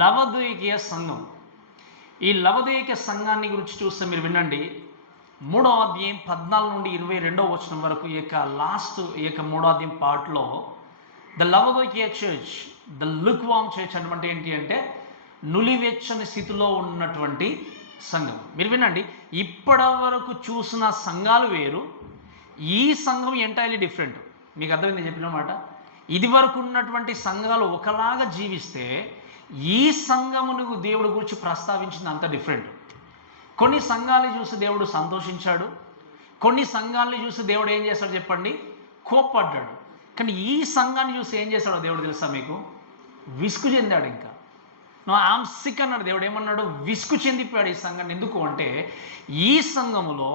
లవొదికీయ సంఘం. ఈ లవొదికీయ సంఘాన్ని గురించి చూస్తే మీరు వినండి. 3వ అధ్యాయం 14 నుండి 22వ వచనం వరకు ఈ యొక్క 3వ అధ్యాయం పార్ట్లో ద లవొదికీయ చర్చ్, ద లుక్వార్మ్ చర్చ్ అంటే ఏంటి అంటే నులివెచ్చని స్థితిలో ఉన్నటువంటి సంఘం. మీరు వినండి, ఇప్పటి వరకు చూసిన సంఘాలు వేరు, ఈ సంఘం ఎంటైర్లీ డిఫరెంట్. మీకు అర్థమైంది చెప్పిన మాట. ఇది వరకు ఉన్నటువంటి సంఘాలు ఒకలాగా జీవిస్తే ఈ సంఘమును దేవుడి గురించి ప్రస్తావించింది అంత డిఫరెంట్. కొన్ని సంఘాలను చూసి దేవుడు సంతోషించాడు, కొన్ని సంఘాలను చూసి దేవుడు ఏం చేశాడు చెప్పండి, కోప్పడ్డాడు. కానీ ఈ సంఘాన్ని చూసి ఏం చేశాడో దేవుడు తెలుసా మీకు? విసుగు చెందాడు. ఇంకా నో ఐమ్ సిక్ అన్నాడు దేవుడు. ఏమన్నాడు? విసుగు చెందిపోయాడు ఈ సంఘాన్ని. ఎందుకు అంటే ఈ సంఘములో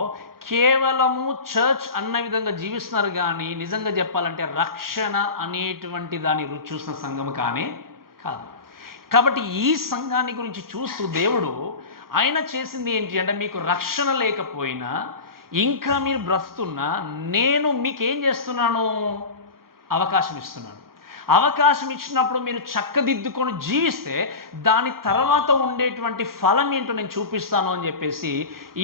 కేవలము చర్చ్ అన్న విధంగా జీవిస్తున్నారు, కానీ నిజంగా చెప్పాలంటే రక్షణ అనేటువంటి దాన్ని రుచి చూసిన సంఘం కానీ కాదు. కాబట్టి ఈ సంఘాన్ని గురించి చూస్తూ దేవుడు ఆయన చేసింది ఏంటి అంటే, మీకు రక్షణ లేకపోయినా ఇంకా మీరు బ్రతుకుతున్నా నేను మీకు ఏం చేస్తున్నాను? అవకాశం ఇస్తున్నాను. అవకాశం ఇచ్చినప్పుడు మీరు చక్కదిద్దుకొని జీవిస్తే దాని తర్వాత ఉండేటువంటి ఫలం ఏంటో నేను చూపిస్తాను అని చెప్పేసి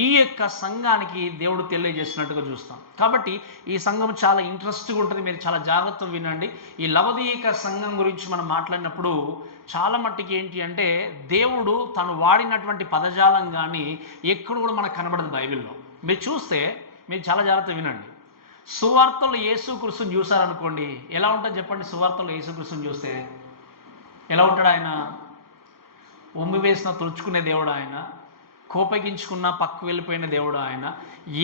ఈ యొక్క సంఘానికి దేవుడు తెలియజేసినట్టుగా చూస్తాం. కాబట్టి ఈ సంఘం చాలా ఇంట్రెస్ట్గా ఉంటుంది. మీరు చాలా జాగ్రత్తగా వినండి. ఈ లవొదికీయ సంఘం గురించి మనం మాట్లాడినప్పుడు చాలా మట్టికి ఏంటి అంటే దేవుడు తను వాడినటువంటి పదజాలం కానీ ఎక్కడ కూడా మనకు కనబడదు బైబిల్లో. మీరు చూస్తే మీరు చాలా జాగ్రత్తగా వినండి. సువార్తలో యేసుక్రీస్తుని చూసారనుకోండి, ఎలా ఉంటుంది చెప్పండి? సువార్తలో యేసుక్రీస్తుని చూస్తే ఎలా ఉంటాడు? ఆయన ఉమ్మి వేసిన తుడుచుకునే దేవుడు, ఆయన కోపగించుకున్న పక్కకు వెళ్ళిపోయిన దేవుడు, ఆయన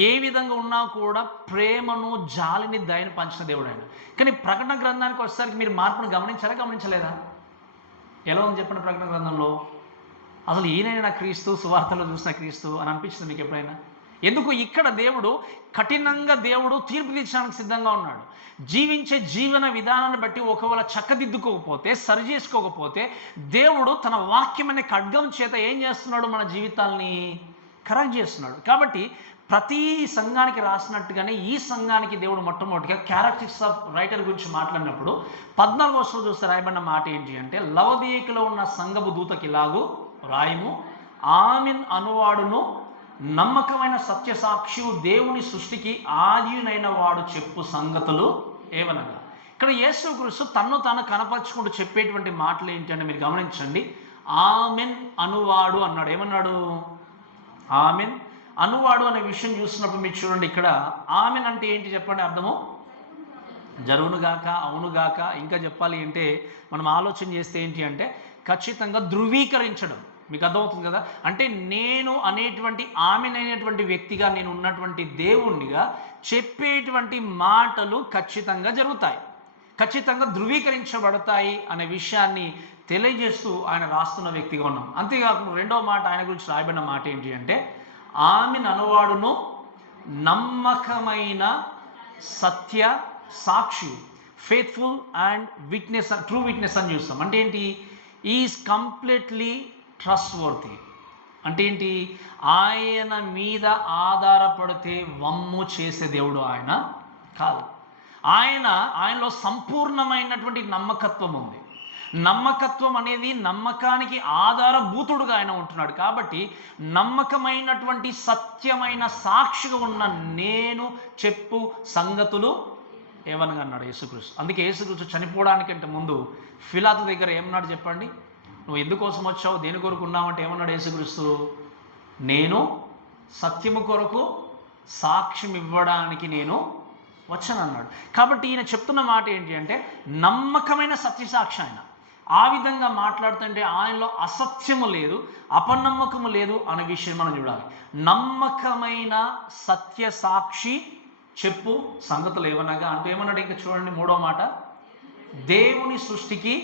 ఏ విధంగా ఉన్నా కూడా ప్రేమను జాలిని దయని పంచిన దేవుడు ఆయన. కానీ ప్రకటన గ్రంథానికి వచ్చేసరికి మీరు మార్పును గమనించలేదా? ఎలా ఉంది చెప్పండి? ప్రకటన గ్రంథంలో అసలు ఈయనైనా క్రీస్తు, సువార్తలో చూసిన క్రీస్తు అని అనిపించింది మీకు ఎప్పుడైనా? ఎందుకు? ఇక్కడ దేవుడు కఠినంగా దేవుడు తీర్పు తీర్చడానికి సిద్ధంగా ఉన్నాడు. జీవించే జీవన విధానాన్ని బట్టి ఒకవేళ చక్కదిద్దుకోకపోతే, సరి చేసుకోకపోతే దేవుడు తన వాక్యం అనే ఖడ్గం చేత ఏం చేస్తున్నాడు? మన జీవితాల్ని కరెక్ట్ చేస్తున్నాడు. కాబట్టి ప్రతి సంఘానికి రాసినట్టుగానే ఈ సంఘానికి దేవుడు మొట్టమొదటిగా క్యారెక్టరిస్టిక్స్ ఆఫ్ రైటర్ గురించి మాట్లాడినప్పుడు 14వ వచనంలో చూస్తే రాయబడిన మాట ఏంటి అంటే, లవొదికీయలో ఉన్న సంఘపు దూతకి ఇలాగు రాయము, ఆమెన్ అనువాడును నమ్మకమైన సత్యసాక్షియు దేవుని సృష్టికి ఆదియునైన వాడు చెప్పు సంగతులు ఏవనగా. ఇక్కడ యేసుక్రీస్తు తన్ను తాను కనపరుచుకుంటూ చెప్పేటువంటి మాటలు ఏంటి అంటే మీరు గమనించండి. ఆమెన్ అనువాడు అన్నాడు. ఏమన్నాడు? ఆమెన్ అనువాడు అనే విషయం చూసినప్పుడు మీరు చూడండి, ఇక్కడ ఆమెన్ అంటే ఏంటి చెప్పండి అర్థము? జరుగునుగాక, అవునుగాక. ఇంకా చెప్పాలి అంటే మనం ఆలోచన చేస్తే ఏంటి అంటే ఖచ్చితంగా ధృవీకరించడం. మీకు అర్థమవుతుంది కదా? అంటే నేను అనేటువంటి ఆమెనైనటువంటి వ్యక్తిగా, నేను ఉన్నటువంటి దేవుణ్ణిగా చెప్పేటువంటి మాటలు ఖచ్చితంగా జరుగుతాయి, ఖచ్చితంగా ధృవీకరించబడతాయి అనే విషయాన్ని తెలియజేస్తూ ఆయన రాస్తున్న వ్యక్తిగా ఉన్నాం. అంతేకాకుండా రెండవ మాట ఆయన గురించి రాయబడిన మాట ఏంటి అంటే, ఆమెను అనువాడును నమ్మకమైన సత్య సాక్షి, faithful and witness, true witness అని చూస్తాం. అంటే ఏంటి? Is completely trustworthy. అంటే ఏంటి? ఆయన మీద ఆధారపడితే వమ్ము చేసే దేవుడు ఆయన కాదు. ఆయనలో సంపూర్ణమైనటువంటి నమ్మకత్వం ఉంది. నమ్మకత్వం అనేది నమ్మకానికి ఆధారభూతుడుగా ఆయన ఉంటున్నాడు. కాబట్టి నమ్మకమైనటువంటి సత్యమైన సాక్షిగా ఉన్న నేను చెప్పు సంగతులు ఏమనగా అన్నాడు యేసుక్రీస్తు. అందుకే యేసుక్రీస్తు చనిపోవడానికంటే ముందు పిలాతు దగ్గర ఏమన్నాడు చెప్పండి? నువ్వు ఎందుకోసం వచ్చావు, దేని కొరకు ఉన్నావంటే ఏమన్నాడు యేసుక్రీస్తు? నేను సత్యము కొరకు సాక్ష్యం ఇవ్వడానికి నేను వచ్చాను అన్నాడు. కాబట్టి ఈయన చెప్తున్న మాట ఏంటి అంటే నమ్మకమైన సత్యసాక్షి. ఆయన ఆ విధంగా మాట్లాడుతుంటే ఆయనలో అసత్యము లేదు, అపనమ్మకము లేదు అనే విషయం మనం చూడాలి. నమ్మకమైన సత్యసాక్షి చెప్పు సంగతులు ఏమనగా అంటే ఏమన్నాడు? ఇంకా చూడండి 3వ మాట, దేవుని సృష్టికి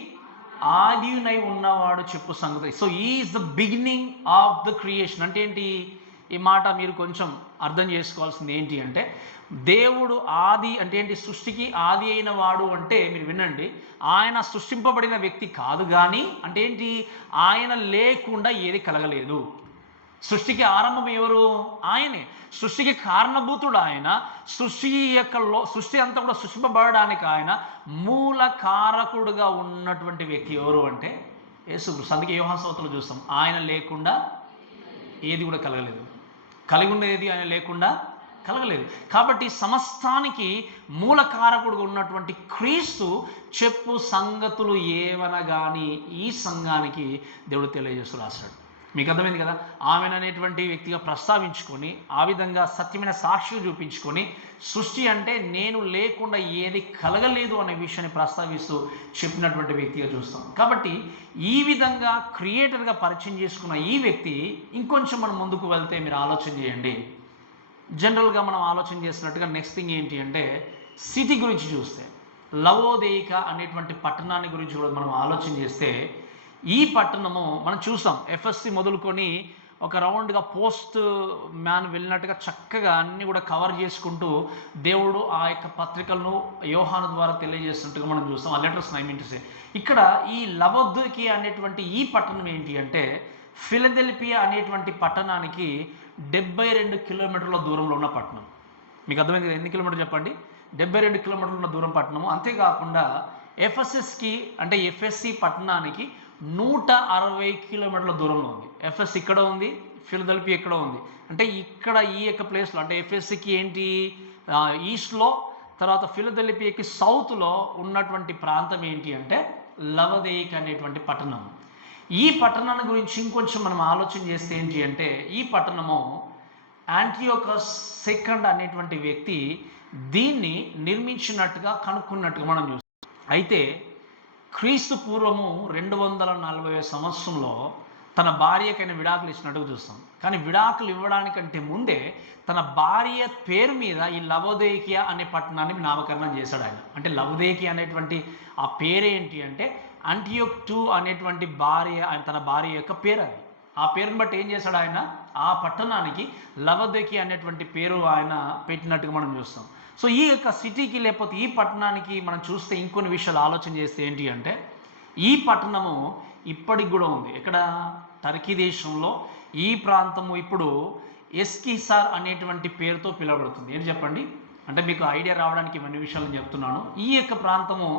ఆదియునై ఉన్నవాడు చెప్పు సంగతి. So is the beginning of the creation. అంటే ఏంటి? ఈ మాట మీరు కొంచెం అర్థం చేసుకోవాల్సింది ఏంటి అంటే, దేవుడు ఆది అంటే ఏంటి? సృష్టికి ఆది అయిన వాడు అంటే మీరు వినండి, ఆయన సృష్టింపబడిన వ్యక్తి కాదు, కానీ అంటే ఏంటి? ఆయన లేకుండా ఏది కలగలేదు. సృష్టికి ఆరంభం ఎవరు? ఆయనే. సృష్టికి కారణభూతుడు ఆయన. సృష్టి అంతా కూడా సృష్టింపబడడానికి ఆయన మూల కారకుడుగా ఉన్నటువంటి వ్యక్తి ఎవరు అంటే యేసుక్రీస్తు. అందుకే యోహాను సువార్తలో చూస్తాం, ఆయన లేకుండా ఏది కూడా కలగలేదు, కలిగి ఉన్నది ఆయన లేకుండా కలగలేదు. కాబట్టి సమస్తానికి మూలకారకుడుగా ఉన్నటువంటి క్రీస్తు చెప్పు సంగతులు ఏవన కానీ ఈ సంఘానికి దేవుడు తెలియజేస్తూ రాశాడు. మీకు అర్థమైంది కదా. ఆమెను అనేటువంటి వ్యక్తిగా ప్రస్తావించుకొని ఆ విధంగా సత్యమైన సాక్షి చూపించుకొని సృష్టి అంటే నేను లేకుండా ఏది కలగలేదు అనే విషయాన్ని ప్రస్తావిస్తూ చెప్పినటువంటి వ్యక్తిగా చూస్తాం. కాబట్టి ఈ విధంగా క్రియేటర్గా పరిచయం చేసుకున్న ఈ వ్యక్తి ఇంకొంచెం మనం ముందుకు వెళ్తే మీరు ఆలోచన చేయండి. జనరల్గా మనం ఆలోచన చేసినట్టుగా నెక్స్ట్ థింగ్ ఏంటి అంటే సిటీ గురించి చూస్తే, లవోదేయిక అనేటువంటి పట్టణాన్ని గురించి కూడా మనం ఆలోచన చేస్తే, ఈ పట్టణము మనం చూసాం ఎఫ్ఎస్సి మొదలుకొని ఒక రౌండ్గా పోస్ట్ మ్యాన్ వెళ్ళినట్టుగా చక్కగా అన్నీ కూడా కవర్ చేసుకుంటూ దేవుడు ఆ యొక్క పత్రికలను యోహాను ద్వారా తెలియజేస్తున్నట్టుగా మనం చూస్తాం. ఆ లెటర్స్ నైమింటిసే. ఇక్కడ ఈ లవోదికయ అనేటువంటి ఈ పట్టణం ఏంటి అంటే ఫిలదెల్ఫియా అనేటువంటి పట్టణానికి 72 కిలోమీటర్ల దూరంలో ఉన్న పట్టణం. మీకు అర్థమైంది కదా, ఎన్ని కిలోమీటర్లు చెప్పండి? 72 కిలోమీటర్లు ఉన్న దూరం పట్టణము. అంతేకాకుండా ఎఫ్ఎస్ఎస్కి అంటే ఎఫ్ఎస్సి పట్టణానికి 160 కిలోమీటర్ల దూరంలో ఉంది. ఎఫ్ఎస్ ఇక్కడ ఉంది, ఫిలదెల్ఫియా ఇక్కడ ఉంది. అంటే ఇక్కడ ఈ యొక్క ప్లేస్లో అంటే ఎఫ్ఎస్సికి ఏంటి ఈస్ట్లో, తర్వాత ఫిలదెల్ఫియాకి సౌత్లో ఉన్నటువంటి ప్రాంతం ఏంటి అంటే లవోదికయ అనేటువంటి పట్టణం. ఈ పట్టణాన్ని గురించి ఇంకొంచెం మనం ఆలోచన చేస్తే ఏంటి అంటే ఈ పట్టణము యాంటియోకస్ సెకండ్ అనేటువంటి వ్యక్తి దీన్ని నిర్మించినట్టుగా కనుక్కున్నట్టుగా మనం చూస్తాం. అయితే క్రీస్తు పూర్వము 240 సంవత్సరంలో తన భార్యకైనా విడాకులు ఇచ్చినట్టుగా చూస్తాం. కానీ విడాకులు ఇవ్వడానికంటే ముందే తన భార్య పేరు మీద ఈ లవోదికయ అనే పట్టణాన్ని నామకరణం చేశాడు ఆయన. అంటే లవోదికయ అనేటువంటి ఆ పేరేంటి అంటే అంటియోక్ II అనేటువంటి భార్య, ఆయన తన భార్య యొక్క పేరు అది. ఆ పేరుని బట్టి ఏం చేశాడు ఆయన, ఆ పట్టణానికి లవోదికయ అనేటువంటి పేరు ఆయన పెట్టినట్టుగా మనం చూస్తాం. సో ఈ యొక్క సిటీకి లేకపోతే ఈ పట్టణానికి మనం చూస్తే ఇంకొన్ని విషయాలు ఆలోచన చేస్తే ఏంటి అంటే ఈ పట్టణము ఇప్పటికి కూడా ఉంది. ఇక్కడ టర్కీ దేశంలో ఈ ప్రాంతము ఇప్పుడు ఎస్కిసార్ అనేటువంటి పేరుతో పిలువబడుతుంది. ఏంటి చెప్పండి? అంటే మీకు ఐడియా రావడానికి ఇవన్నీ విషయాలు చెప్తున్నాను. ఈ యొక్క ప్రాంతము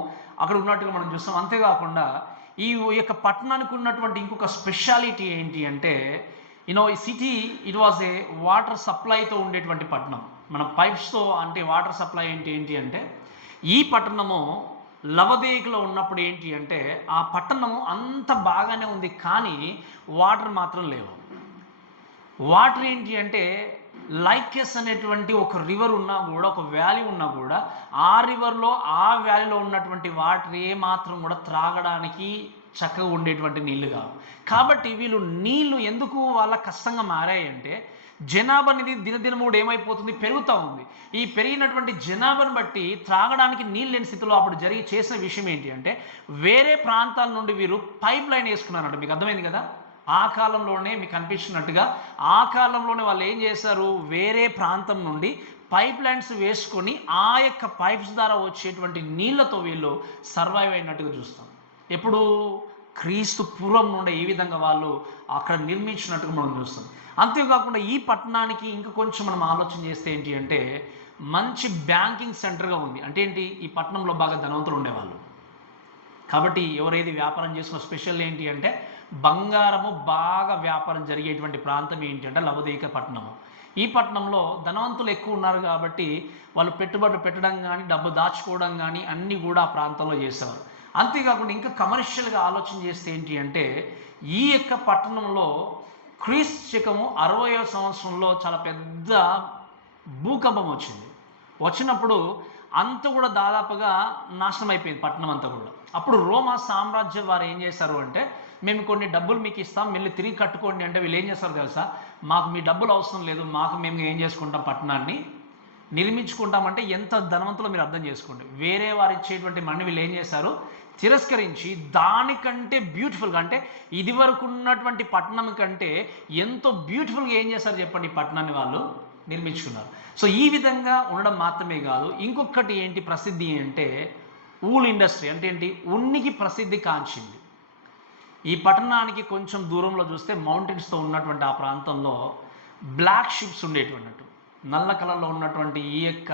అక్కడ ఉన్నట్టుగా మనం చూస్తాం. అంతేకాకుండా ఈ యొక్క పట్టణానికి ఉన్నటువంటి ఇంకొక స్పెషాలిటీ ఏంటి అంటే ఈ city it was a water సప్లైతో ఉండేటువంటి పట్టణం. మన పైప్స్తో అంటే వాటర్ సప్లై ఏంటి అంటే ఈ పట్టణము లవోదికయలో ఉన్నప్పుడు ఏంటి అంటే ఆ పట్టణము అంత బాగానే ఉంది, కానీ వాటర్ మాత్రం లేవు. వాటర్ ఏంటి అంటే లైకెస్ అనేటువంటి ఒక రివర్ ఉన్నా కూడా, ఒక వ్యాలీ ఉన్నా కూడా ఆ రివర్లో ఆ వ్యాలీలో ఉన్నటువంటి వాటర్ ఏ మాత్రం కూడా త్రాగడానికి చక్కగా ఉండేటువంటి నీళ్లు కావు. కాబట్టి వీళ్ళు నీళ్లు ఎందుకు వాళ్ళ కష్టంగా మారాయి అంటే జనాభా అనేది దినదినం కూడా ఏమైపోతుంది, పెరుగుతూ ఉంది. ఈ పెరిగినటువంటి జనాభాను బట్టి త్రాగడానికి నీళ్ళు లేని స్థితిలో అప్పుడు చేసిన విషయం ఏంటి అంటే వేరే ప్రాంతాల నుండి వీరు పైప్ లైన్ వేసుకున్నారంట. మీకు అర్థమైంది కదా. ఆ కాలంలోనే మీకు అనిపించినట్టుగా ఆ కాలంలోనే వాళ్ళు ఏం చేశారు, వేరే ప్రాంతం నుండి పైప్ లైన్స్ వేసుకొని ఆ యొక్క పైప్స్ ద్వారా వచ్చేటువంటి నీళ్లతో వీళ్ళు సర్వైవ్ అయినట్టుగా చూస్తాం. ఎప్పుడు క్రీస్తు పూర్వం నుండి ఈ విధంగా వాళ్ళు అక్కడ నిర్మించినట్టుగా మనం చూస్తాం. అంతేకాకుండా ఈ పట్టణానికి ఇంకా కొంచెం మనం ఆలోచన చేస్తే ఏంటి అంటే మంచి బ్యాంకింగ్ సెంటర్గా ఉంది. అంటే ఏంటి, ఈ పట్టణంలో బాగా ధనవంతులు ఉండేవాళ్ళు. కాబట్టి ఎవరైతే వ్యాపారం చేసిన స్పెషల్ ఏంటి అంటే బంగారము బాగా వ్యాపారం జరిగేటువంటి ప్రాంతం ఏంటి అంటే లవోదికయ పట్టణము. ఈ పట్టణంలో ధనవంతులు ఎక్కువ ఉన్నారు కాబట్టి వాళ్ళు పెట్టుబడులు పెట్టడం కానీ డబ్బు దాచుకోవడం కానీ అన్నీ కూడా ఆ ప్రాంతంలో చేసేవారు. అంతేకాకుండా ఇంకా కమర్షియల్గా ఆలోచన చేస్తే ఏంటి అంటే ఈ యొక్క పట్టణంలో క్రీస్తు శకము 60వ సంవత్సరంలో చాలా పెద్ద భూకంపం వచ్చింది. వచ్చినప్పుడు అంత కూడా దాదాపుగా నాశనం అయిపోయింది పట్టణం అంతా కూడా. అప్పుడు రోమా సామ్రాజ్యం వారు ఏం చేశారు అంటే మేము కొన్ని డబ్బులు మీకు ఇస్తాం, మళ్ళీ తిరిగి కట్టుకోండి అంటే వీళ్ళు ఏం చేస్తారు తెలుసా, మాకు మీ డబ్బులు అవసరం లేదు, మేము ఏం చేసుకుంటాం, పట్టణాన్ని నిర్మించుకుంటామంటే ఎంత ధనవంతులో మీరు అర్థం చేసుకోండి. వేరే వారు ఇచ్చేటువంటి మనీ వీళ్ళు ఏం చేశారు, తిరస్కరించి దానికంటే బ్యూటిఫుల్గా అంటే ఇది వరకు ఉన్నటువంటి పట్టణం కంటే ఎంతో బ్యూటిఫుల్గా ఏం చేశారు చెప్పండి, ఈ పట్టణాన్ని వాళ్ళు నిర్మించుకున్నారు. సో ఈ విధంగా ఉండడం మాత్రమే కాదు, ఇంకొకటి ఏంటి ప్రసిద్ధి అంటే ఊల్ ఇండస్ట్రీ. అంటే ఏంటి, ఉన్నికి ప్రసిద్ధి కాంచింది. ఈ పట్టణానికి కొంచెం దూరంలో చూస్తే మౌంటైన్స్తో ఉన్నటువంటి ఆ ప్రాంతంలో బ్లాక్ షిప్స్ ఉండేటువంటి నల్ల కలర్లో ఉన్నటువంటి ఈ యొక్క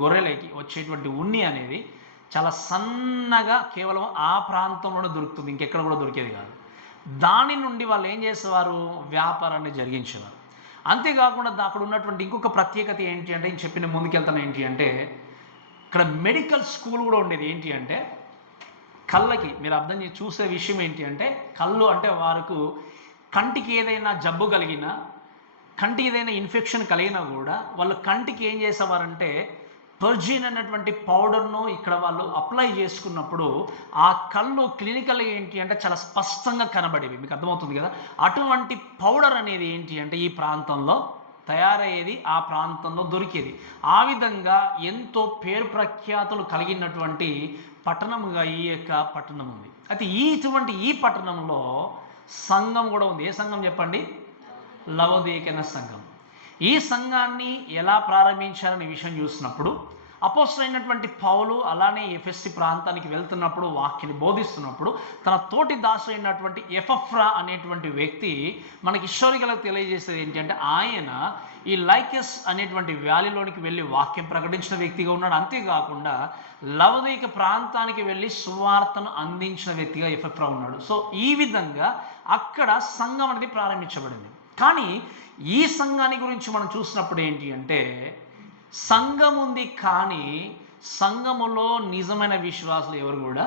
గొర్రెలకి వచ్చేటువంటి ఉన్ని అనేది చాలా సన్నగా కేవలం ఆ ప్రాంతంలోనే దొరుకుతుంది, ఇంకెక్కడ కూడా దొరికేది కాదు. దాని నుండి వాళ్ళు ఏం చేసేవారు, వ్యాపారాన్ని జరిగించేవారు. అంతేకాకుండా అక్కడ ఉన్నటువంటి ఇంకొక ప్రత్యేకత ఏంటి అంటే, నేను చెప్పిన ముందుకెళ్తాను ఏంటి అంటే, ఇక్కడ మెడికల్ స్కూల్ కూడా ఉండేది. ఏంటి అంటే కళ్ళకి మీరు అర్థం చూసే విషయం ఏంటి అంటే, కళ్ళు అంటే వారికి కంటికి ఏదైనా జబ్బు కలిగినా, కంటికి ఏదైనా ఇన్ఫెక్షన్ కలిగినా కూడా వాళ్ళు కంటికి ఏం చేసేవారంటే పర్జిన్ అన్నటువంటి పౌడర్ను ఇక్కడ వాళ్ళు అప్లై చేసుకున్నప్పుడు ఆ కళ్ళు క్లినికల్ ఏంటి అంటే చాలా స్పష్టంగా కనబడేవి. మీకు అర్థమవుతుంది కదా. అటువంటి పౌడర్ అనేది ఏంటి అంటే ఈ ప్రాంతంలో తయారయ్యేది, ఆ ప్రాంతంలో దొరికేది. ఆ విధంగా ఎంతో పేరు ప్రఖ్యాతులు కలిగినటువంటి పట్టణముగా ఈ యొక్క పట్టణం ఉంది. అయితే ఇటువంటి ఈ పట్టణంలో సంఘం కూడా ఉంది. ఏ సంఘం చెప్పండి? లవోదికీయ సంఘం. ఈ సంఘాన్ని ఎలా ప్రారంభించారనే విషయం చూసినప్పుడు అపోస్తలుడైనటువంటి పౌలు అలానే ఎఫెసీ ప్రాంతానికి వెళ్తున్నప్పుడు వాక్యాన్ని బోధిస్తున్నప్పుడు తన తోటి దాసుడైనటువంటి ఎపఫ్రా అనేటువంటి వ్యక్తి మనకి హిస్టారికల్గా తెలియజేసేది ఏంటి అంటే, ఆయన ఈ లైకస్ అనేటువంటి వ్యాలీలోనికి వెళ్ళి వాక్యం ప్రకటించిన వ్యక్తిగా ఉన్నాడు. అంతేకాకుండా లవోదికీయ ప్రాంతానికి వెళ్ళి సువార్తను అందించిన వ్యక్తిగా ఎపఫ్రా ఉన్నాడు. సో ఈ విధంగా అక్కడ సంఘం అనేది ప్రారంభించబడింది. కానీ ఈ సంఘాన్ని గురించి మనం చూసినప్పుడు ఏంటి అంటే, సంఘం ఉంది కానీ సంఘములో నిజమైన విశ్వాసులు ఎవరు కూడా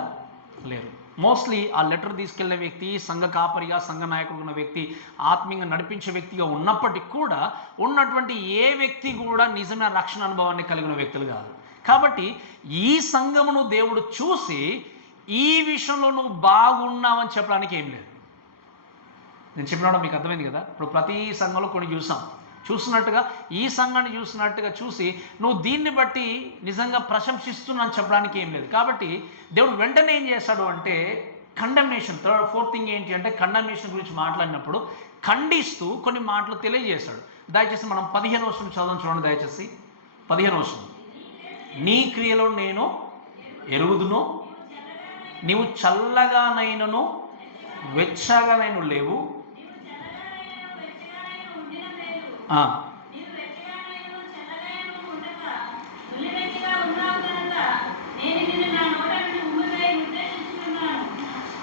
లేరు. మోస్ట్లీ ఆ లెటర్ తీసుకెళ్లే వ్యక్తి, సంఘ కాపరిగా, సంఘ నాయకుడు ఉన్న వ్యక్తి, ఆత్మీయంగా నడిపించే వ్యక్తిగా ఉన్నప్పటికీ కూడా ఉన్నటువంటి ఏ వ్యక్తి కూడా నిజమైన రక్షణ అనుభవాన్ని కలిగిన వ్యక్తులు కాదు. కాబట్టి ఈ సంఘమును దేవుడు చూసి ఈ విషయంలో నువ్వు బాగున్నావని చెప్పడానికి ఏం లేదు. నేను చెప్పినాడు మీకు అర్థమైంది కదా. ఇప్పుడు ప్రతి సంఘంలో కొన్ని చూసినట్టుగా ఈ సంఘాన్ని చూసి నువ్వు దీన్ని బట్టి నిజంగా ప్రశంసిస్తున్నాను చెప్పడానికి ఏం లేదు. కాబట్టి దేవుడు వెంటనే ఏం చేశాడు అంటే కండమ్నేషన్, ఫోర్త్ థింగ్ ఏంటి అంటే కండమ్నేషన్ గురించి మాట్లాడినప్పుడు ఖండిస్తూ కొన్ని మాటలు తెలియజేశాడు. దయచేసి మనం 15వ వచనం చదవం చూడండి. దయచేసి 15వ వచనం. నీ క్రియలో నేను ఎరుగుదును, నీవు చల్లగానైనను వెచ్చగానైనా లేవు.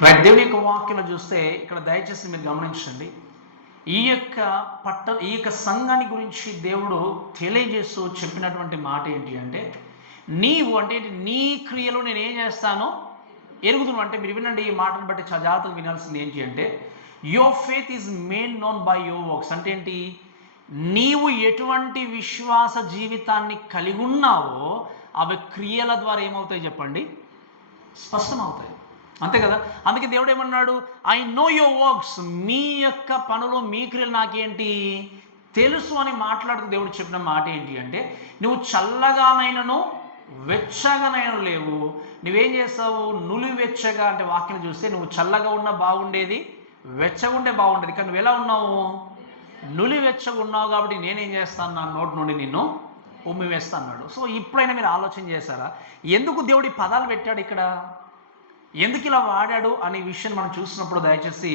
రైట్. దేవుని యొక్క వాక్యం చూస్తే ఇక్కడ దయచేసి మీరు గమనించండి. ఈ యొక్క సంఘాన్ని గురించి దేవుడు తెలియజేస్తూ చెప్పినటువంటి మాట ఏంటి అంటే, నీవు అంటే నీ క్రియలో నేను ఏం చేస్తానో ఎరుగుదును. అంటే మీరు వినండి, ఈ మాటను బట్టి జాగ్రత్తగా వినాల్సింది ఏంటి అంటే, your faith is made known by your works. అంటే ఏంటి? నీవు ఎటువంటి విశ్వాస జీవితాన్ని కలిగి ఉన్నావో అవి క్రియల ద్వారా ఏమవుతాయి చెప్పండి? స్పష్టమవుతాయి. అంతే కదా. అందుకే దేవుడు ఏమన్నాడు? I know your works. మీ యొక్క పనులు, మీ క్రియలు నాకేంటి తెలుసు అని మాట్లాడుతూ దేవుడు చెప్పిన మాట ఏంటి అంటే, నువ్వు చల్లగానైనను వెచ్చగానైనా లేవు. నువ్వేం చేస్తావు? నులివెచ్చగా. అంటే వాక్యం చూస్తే నువ్వు చల్లగా ఉన్నా బాగుండేది, వెచ్చగా ఉండే బాగుండేది. కానీ నువ్వు ఎలా ఉన్నావు? నులివెచ్చగా ఉన్నావు. కాబట్టి నేనేం చేస్తాను? నా నోటి నుండి నిన్ను ఉమ్మి వేస్తా అన్నాడు. సో ఇప్పుడైనా మీరు ఆలోచన చేశారా ఎందుకు దేవుడి పదాలు పెట్టాడు ఇక్కడ, ఎందుకు ఇలా వాడాడు అనే విషయం మనం చూసినప్పుడు దయచేసి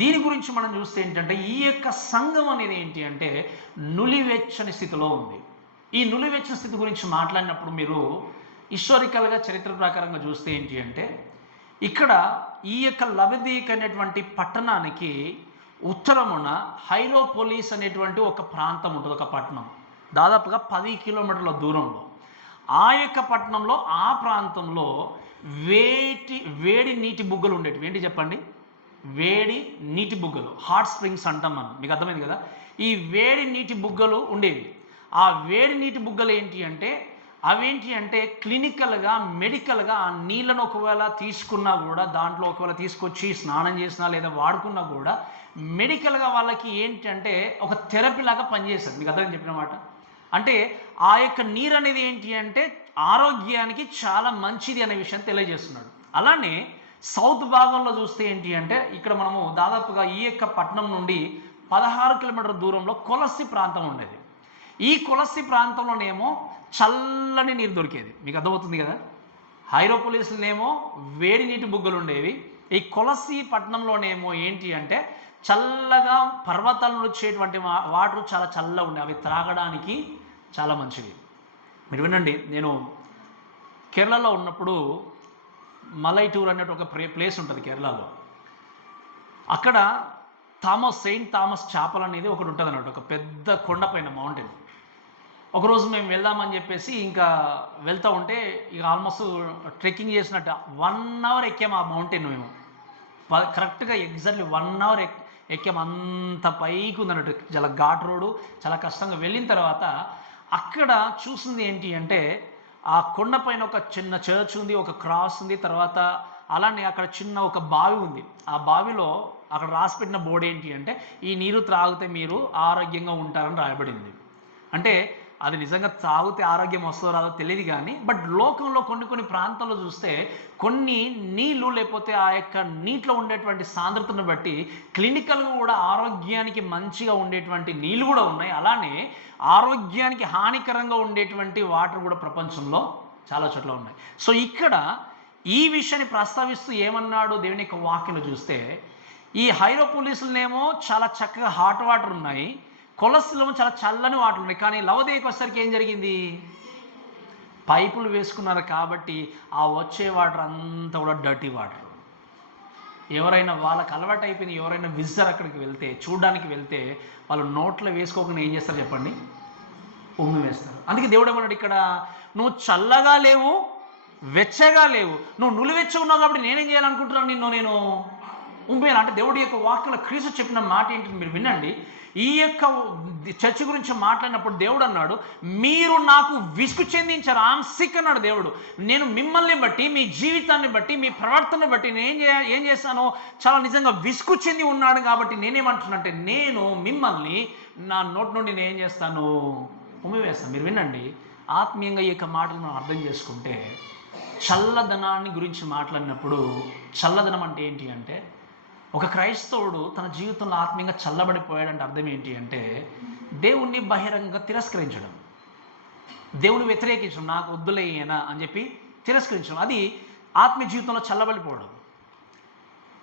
దీని గురించి మనం చూస్తే ఏంటంటే, ఈ యొక్క సంఘం అనేది ఏంటి అంటే నులివెచ్చని స్థితిలో ఉంది. ఈ నులివెచ్చని స్థితి గురించి మాట్లాడినప్పుడు మీరు హిస్టారికల్గా చరిత్ర ప్రకారంగా చూస్తే ఏంటి అంటే, ఇక్కడ ఈ యొక్క లవోదికీయ అనేటువంటి పట్టణానికి ఉత్తరమున హైరోపోలిస్ అనేటువంటి ఒక ప్రాంతం ఉంటుంది, ఒక పట్టణం దాదాపుగా 10 కిలోమీటర్ల దూరంలో. ఆ యొక్క పట్టణంలో, ఆ ప్రాంతంలో వేడి నీటి బుగ్గలు ఉండేటివి. ఏంటి చెప్పండి? వేడి నీటి బుగ్గలు, హాట్ స్ప్రింగ్స్ అంటాం మనం. మీకు అర్థమైంది కదా. ఈ వేడి నీటి బుగ్గలు ఉండేవి. ఆ వేడి నీటి బుగ్గలు ఏంటి అంటే అవేంటి అంటే క్లినికల్గా, మెడికల్గా ఆ నీళ్ళను ఒకవేళ తీసుకున్నా కూడా, దాంట్లో ఒకవేళ తీసుకొచ్చి స్నానం చేసినా లేదా వాడుకున్నా కూడా మెడికల్గా వాళ్ళకి ఏంటి అంటే ఒక థెరపీ లాగా పనిచేస్తుంది. మీకు అర్థం చెప్పిన మాట. అంటే ఆ యొక్క నీరు అనేది ఏంటి అంటే ఆరోగ్యానికి చాలా మంచిది అనే విషయం తెలియజేస్తున్నాడు. అలానే సౌత్ భాగంలో చూస్తే ఏంటి అంటే, ఇక్కడ మనము దాదాపుగా ఈ యొక్క పట్టణం నుండి 16 కిలోమీటర్ల దూరంలో కొలసి ప్రాంతం ఉండేది. ఈ కొలసి ప్రాంతంలోనేమో చల్లని నీరు దొరికేది. మీకు అర్థమవుతుంది కదా. హైరోపోలిస్లోనేమో వేడి నీటి బుగ్గలు ఉండేవి. ఈ కొలసి పట్టణంలోనేమో ఏంటి అంటే చల్లగా పర్వతాల నుంచి వచ్చేటువంటి వాటర్ చాలా చల్లగా ఉండేవి. అవి త్రాగడానికి చాలా మంచివి. మీరు వినండి, నేను కేరళలో ఉన్నప్పుడు మలై టూర్ అనేటి ఒక ప్లేస్ ఉంటుంది కేరళలో. అక్కడ సెయింట్ థామస్ చాపల్ అనేది ఒకటి ఉంటుంది అన్నట్టు, ఒక పెద్ద కొండపైన మౌంటైన్. ఒకరోజు మేము వెళ్దామని చెప్పేసి ఇంకా వెళ్తూ ఉంటే ఇక ఆల్మోస్ట్ ట్రెక్కింగ్ చేసినట్టు 1 అవర్ ఎక్కాము ఆ మౌంటైన్. మేము కరెక్ట్గా ఎగ్జాక్ట్లీ 1 అవర్ ఎక్కాము. అంత పైకి ఉందన్నట్టు, చాలా ఘాట్ రోడ్డు, చాలా కష్టంగా. వెళ్ళిన తర్వాత అక్కడ చూసింది ఏంటి అంటే, ఆ కొండపైన ఒక చిన్న చర్చ్ ఉంది, ఒక క్రాస్ ఉంది, తర్వాత అలానే అక్కడ చిన్న ఒక బావి ఉంది. ఆ బావిలో అక్కడ రాసి పెట్టిన బోర్డు ఏంటి అంటే, ఈ నీరు త్రాగితే మీరు ఆరోగ్యంగా ఉంటారని రాయబడింది. అంటే అది నిజంగా తాగితే ఆరోగ్యం వస్తుందో రాదో తెలియదు కానీ, బట్ లోకంలో కొన్ని ప్రాంతాల్లో చూస్తే కొన్ని నీళ్ళు లేకపోతే ఆ యొక్క నీటిలో ఉండేటువంటి సాంద్రతను బట్టి క్లినికల్గా కూడా ఆరోగ్యానికి మంచిగా ఉండేటువంటి నీళ్ళు కూడా ఉన్నాయి. అలానే ఆరోగ్యానికి హానికరంగా ఉండేటువంటి వాటర్ కూడా ప్రపంచంలో చాలా చోట్ల ఉన్నాయి. సో ఇక్కడ ఈ విషయాన్ని ప్రస్తావిస్తూ ఏమన్నాడు దేవుని యొక్క వాక్యంలో చూస్తే, ఈ హైరోపోలిస్లనేమో చాలా చక్కగా హాట్ వాటర్ ఉన్నాయి, కొలస్లో చాలా చల్లని వాటర్ ఉన్నాయి. కానీ లవోదికయకి వచ్చేసరికి ఏం జరిగింది, పైపులు వేసుకున్నారు కాబట్టి ఆ వచ్చే వాటర్ అంతా కూడా డర్టీ వాటర్. ఎవరైనా వాళ్ళకి అలవాటు అయిపోయింది, ఎవరైనా విజిటర్ అక్కడికి వెళ్తే, చూడడానికి వెళ్తే వాళ్ళు నోట్లో వేసుకోకుండా ఏం చేస్తారు చెప్పండి, ఉమ్మి వేస్తారు. అందుకే దేవుడు ఏమన్నాడు ఇక్కడ, నువ్వు చల్లగా లేవు, వెచ్చగా లేవు, నువ్వు నులివెచ్చగా ఉన్నావు కాబట్టి నేనేం చేయాలనుకుంటున్నాను, నేను ఉమ్మేయాలి. అంటే దేవుడి యొక్క వాక్యంలో క్రీస్తు చెప్పిన మాట ఏంటి మీరు వినండి. ఈ యొక్క చర్చ గురించి మాట్లాడినప్పుడు దేవుడు అన్నాడు, మీరు నాకు విసుగు చెందించారు, ఐఎమ్ సిక్ అన్నాడు దేవుడు. నేను మిమ్మల్ని బట్టి, మీ జీవితాన్ని బట్టి, మీ ప్రవర్తన బట్టి నేను ఏం చేస్తానో చాలా నిజంగా విసుగు చెంది ఉన్నాడు. కాబట్టి నేనేమంటున్నానంటే, నేను మిమ్మల్ని నా నోటి నుండి నేను ఏం చేస్తాను, ఉమ్మివేస్తాను. మీరు వినండి, ఆత్మీయంగా ఈ యొక్క మాటలు మనం అర్థం చేసుకుంటే, చల్లదనాన్ని గురించి మాట్లాడినప్పుడు చల్లదనం అంటే ఏంటి అంటే, ఒక క్రైస్తవుడు తన జీవితంలో ఆత్మీయంగా చల్లబడిపోయాడంటే అర్థం ఏంటి అంటే, దేవుణ్ణి బహిరంగంగా తిరస్కరించడం, దేవుని వ్యతిరేకించడం, నాకు వద్దులేయనా అని చెప్పి తిరస్కరించడం, అది ఆత్మీయ జీవితంలో చల్లబడిపోవడం.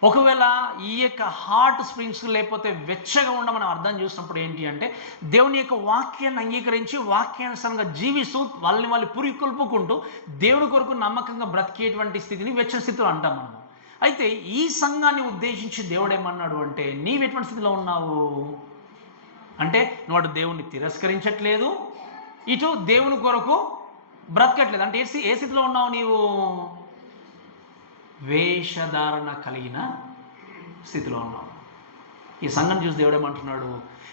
ఒకవేళ ఈ యొక్క హాట్ స్ప్రింగ్స్ లేకపోతే వెచ్చగా ఉండమని అర్థం చూసినప్పుడు ఏంటి అంటే, దేవుని యొక్క వాక్యాన్ని అంగీకరించి వాక్యానుసారంగా జీవిస్తూ వాళ్ళని పురికొల్పుకుంటూ దేవుడి కొరకు నమ్మకంగా బ్రతికేటువంటి స్థితిని వెచ్చని స్థితిలో అంటాం మనం. అయితే ఈ సంఘాన్ని ఉద్దేశించి దేవుడు ఏమన్నాడు అంటే, నీవు ఎటువంటి స్థితిలో ఉన్నావు అంటే, నువ్వు అటు దేవుణ్ణి తిరస్కరించట్లేదు, ఇటు దేవుని కొరకు బ్రతకట్లేదు. అంటే ఏ స్థితిలో ఉన్నావు నీవు, వేషధారణ కలిగిన స్థితిలో ఉన్నావు. ఈ సంఘం చూసి దేవుడు ఏమంటున్నాడు,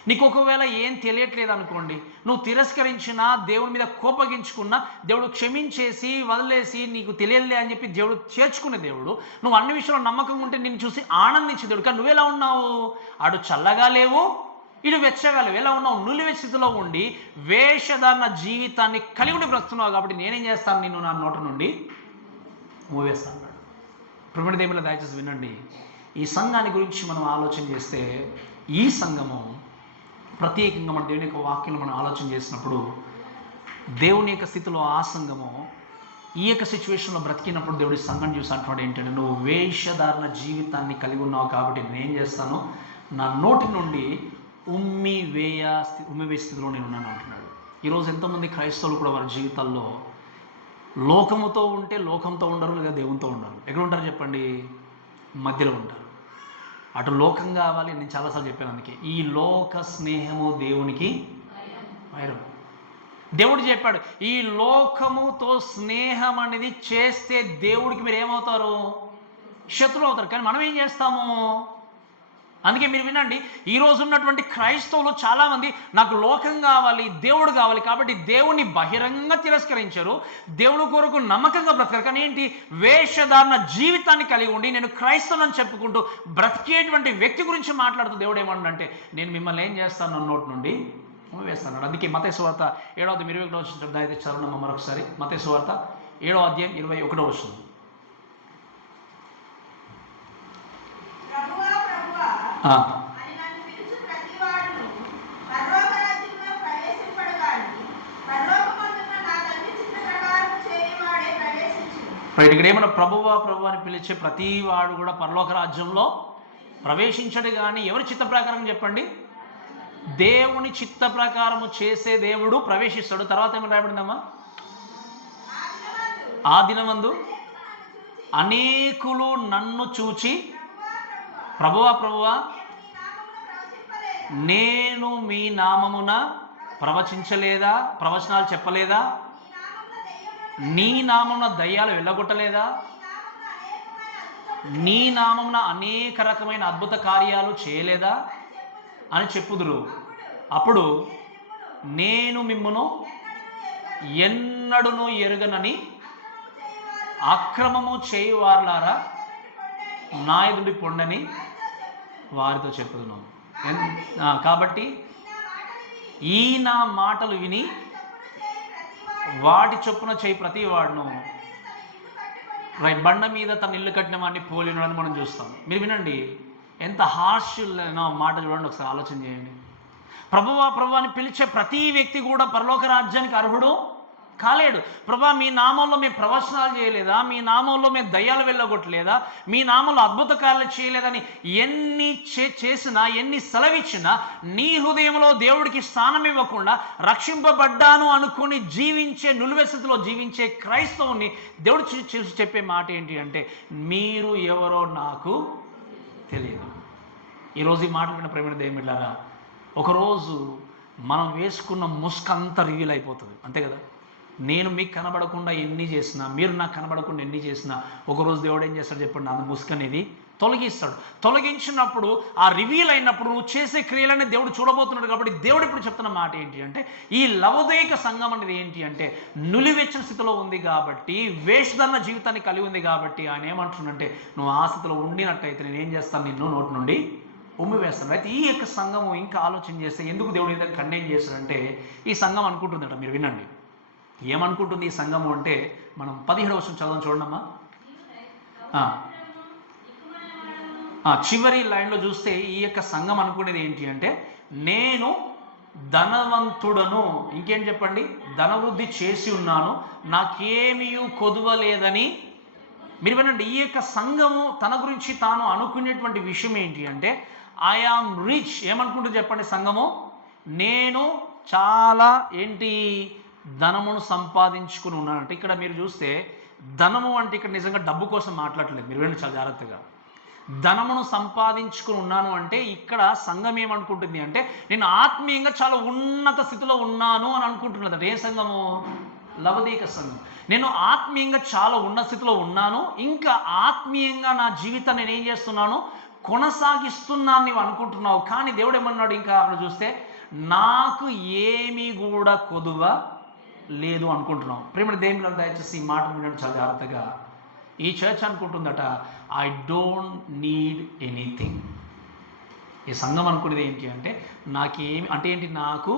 నీకు ఒకవేళ ఏం తెలియట్లేదు అనుకోండి, నువ్వు తిరస్కరించినా, దేవుని మీద కోపగించుకున్నా, దేవుడు క్షమించేసి వదిలేసి నీకు తెలియలే అని చెప్పి దేవుడు చేర్చుకునే దేవుడు, నువ్వు అన్ని విషయంలో నమ్మకంగా ఉంటే నిన్ను చూసి ఆనందించే దేవుడు. కానీ నువ్వెలా ఉన్నావు, అటు చల్లగా లేవు, ఇటు వెచ్చగా లేవు, ఎలా ఉన్నావు, నులివే స్థితిలో ఉండి వేషధారణ జీవితాన్ని కలిగి ఉండి బ్రతున్నావు. కాబట్టి నేనేం చేస్తాను, నిన్ను నా నోట నుండి మూవేస్తాను. ప్రిమిడి దేవుల దయచేసి వినండి, ఈ సంఘాన్ని గురించి మనం ఆలోచన చేస్తే, ఈ సంఘము ప్రత్యేకంగా మన దేవుని యొక్క వాక్యంలో మనం ఆలోచన చేసినప్పుడు, దేవుని యొక్క స్థితిలో ఆ సంఘము ఈ యొక్క సిచ్యువేషన్లో బ్రతికినప్పుడు దేవుడి సంఘం చూసి అంటున్నాడు ఏంటంటే, నువ్వు వేషధారణ జీవితాన్ని కలిగి ఉన్నావు కాబట్టి నేనేం చేస్తాను, నా నోటి నుండి ఉమ్మివే స్థితిలో నేను ఉన్నాను అంటున్నాడు. ఈరోజు ఎంతోమంది క్రైస్తవులు కూడా వారి జీవితాల్లో లోకముతో ఉంటే లోకంతో ఉండరు, లేదా దేవునితో ఉండరు. ఎక్కడ ఉంటారు చెప్పండి, మధ్యలో ఉంటారు. అటు లోకం కావాలి, నేను చాలాసార్లు చెప్పాను. అందుకే ఈ లోక స్నేహము దేవునికి వైరం. దేవుడు చెప్పాడు, ఈ లోకముతో స్నేహం అనేది చేస్తే దేవుడికి మీరు ఏమవుతారు, శత్రువు అవుతారు. కానీ మనం ఏం చేస్తాము, అందుకే మీరు వినండి, ఈరోజు ఉన్నటువంటి క్రైస్తవులు చాలామంది నాకు లోకం కావాలి, దేవుడు కావాలి కాబట్టి దేవుని బహిరంగంగా తిరస్కరించారు, దేవుని కొరకు నమ్మకంగా బ్రతకారు. కానీ ఏంటి, వేషధారణ జీవితాన్ని కలిగి ఉండి నేను క్రైస్తవుని చెప్పుకుంటూ బ్రతికేటువంటి వ్యక్తి గురించి మాట్లాడుతూ దేవుడు ఏమన్నాడంటే, నేను మిమ్మల్ని ఏం చేస్తాను, నోటి నుండి వేస్తాను. అందుకే మత్తయి సువార్త 7:21 దయచేసి చదవడం మరొకసారి. మత్తయి సువార్త 7:21. ఇక్కడ ఏమన్నా ప్రభువా ప్రభు అని పిలిచే ప్రతి వాడు కూడా పరలోక రాజ్యంలో ప్రవేశించడు. కానీ ఎవరి చిత్త ప్రకారం చెప్పండి, దేవుని చిత్త ప్రకారము చేసే దేవుడు ప్రవేశిస్తాడు. తర్వాత ఏమని రాయబడిందమ్మా, ఆ దినమందు అనేకులు నన్ను చూచి ప్రభువా నేను మీ నామమున ప్రవచించలేదా, ప్రవచనాలు చెప్పలేదా, నీ నామమున దయ్యాలు వెళ్ళగొట్టలేదా, నీ నామమున అనేక రకమైన అద్భుత కార్యాలు చేయలేదా అని చెప్పుదురు. అప్పుడు నేను మిమ్మును ఎన్నడును ఎరుగనని అక్రమము చేయువారులారా నా ఎదుటి పొండని వారితో చెప్పుదును. కాబట్టి ఈ నా మాటలు విని వాటి చొప్పున చేయి ప్రతి వాడును రైట్ బండ మీద తన ఇల్లు కట్టిన వాడిని పోలినని మనం చూస్తాం. మీరు వినండి, ఎంత హార్ష్ మాట చూడండి, ఒకసారి ఆలోచన చేయండి. ప్రభువా అని పిలిచే ప్రతి వ్యక్తి కూడా పరలోక రాజ్యానికి అర్హుడు కాలేడు. ప్రభా మీ నామంలో మేము ప్రవచనాలు చేయలేదా, మీ నామంలో మేము దయ్యాలు వెళ్ళగొట్టలేదా, మీ నామంలో అద్భుత కార్యాలు చేయలేదని ఎన్ని చేసినా, ఎన్ని సెలవిచ్చినా నీ హృదయంలో దేవుడికి స్థానం ఇవ్వకుండా రక్షింపబడ్డాను అనుకుని జీవించే, నులివెసతిలో జీవించే క్రైస్తవుని దేవుడు చూసి చెప్పే మాట ఏంటి అంటే, మీరు ఎవరో నాకు తెలియదు. ఈరోజు ఈ మాట విన్న ప్రేమ దేవుళ్ళారా, ఒకరోజు మనం వేసుకున్న ముసుకంతా రివీల్ అయిపోతుంది, అంతే కదా. నేను మీకు కనబడకుండా ఎన్ని చేసినా, మీరు నాకు కనబడకుండా ఎన్ని చేసినా, ఒకరోజు దేవుడు ఏం చేస్తాడు చెప్పండి, ఆ ముసుగు అనేది తొలగిస్తాడు. తొలగించినప్పుడు, ఆ రివీల్ అయినప్పుడు నువ్వు చేసే క్రియలనే దేవుడు చూడబోతున్నాడు. కాబట్టి దేవుడు ఇప్పుడు చెప్తున్న మాట ఏంటి అంటే, ఈ లవోదిక సంఘం అనేది ఏంటి అంటే నులివెచ్చిన స్థితిలో ఉంది కాబట్టి, వేషధరణ జీవితాన్ని కలిగి ఉంది కాబట్టి ఆయన ఏమంటున్నాడంటే, నువ్వు ఆ స్థితిలో ఉండినట్టయితే నేను ఏం చేస్తాను, నిన్ను నోటి నుండి ఉమ్మి వేస్తాను. అయితే ఈ యొక్క సంఘము ఇంకా ఆలోచన చేస్తే ఎందుకు దేవుడు ఏదైనా కండెమ్ చేస్తాడంటే, ఈ సంఘం అనుకుంటుందట, మీరు వినండి ఏమనుకుంటుంది ఈ సంఘము అంటే, మనం 17వ వచనం చదవం చూడమ్మా. చివరి లైన్లో చూస్తే ఈ యొక్క సంఘం అనుకునేది ఏంటి అంటే, నేను ధనవంతుడను, ఇంకేం చెప్పండి, ధనవృద్ధి చేసి ఉన్నాను, నాకేమీ కొదువలేదని. మీరు వినండి, ఈ యొక్క సంఘము తన గురించి తాను అనుకునేటువంటి విషయం ఏంటి అంటే, ఐ ఆమ్ రిచ్. ఏమనుకుంటుంది చెప్పండి సంఘము, నేను చాలా ఏంటి ధనమును సంపాదించుకుని ఉన్నానంటే. ఇక్కడ మీరు చూస్తే ధనము అంటే ఇక్కడ నిజంగా డబ్బు కోసం మాట్లాడలేదు, మీరు వినండి చాలా జాగ్రత్తగా. ధనమును సంపాదించుకుని ఉన్నాను అంటే ఇక్కడ సంఘం ఏమనుకుంటుంది అంటే, నేను ఆత్మీయంగా చాలా ఉన్నత స్థితిలో ఉన్నాను అని అనుకుంటున్నది. ఏ సంఘము? లవోదిక సంఘం. నేను ఆత్మీయంగా చాలా ఉన్నత స్థితిలో ఉన్నాను, ఇంకా ఆత్మీయంగా నా జీవితాన్ని నేను ఏం చేస్తున్నాను, కొనసాగిస్తున్నాను నీవు అనుకుంటున్నావు. కానీ దేవుడు ఏమన్నాడు ఇంకా అక్కడ చూస్తే, నాకు ఏమీ కూడా కొదువ లేదు అనుకుంటున్నాం. ప్రేమ దేవుని దయచేసి ఈ మాట వినడం చాలా జాగ్రత్తగా. ఈ చర్చ్ అనుకుంటుందట, ఐ డోంట్ నీడ్ ఎనీథింగ్. ఈ సంఘం అనుకునేది ఏంటి అంటే, నాకేమి అంటే ఏంటి, నాకు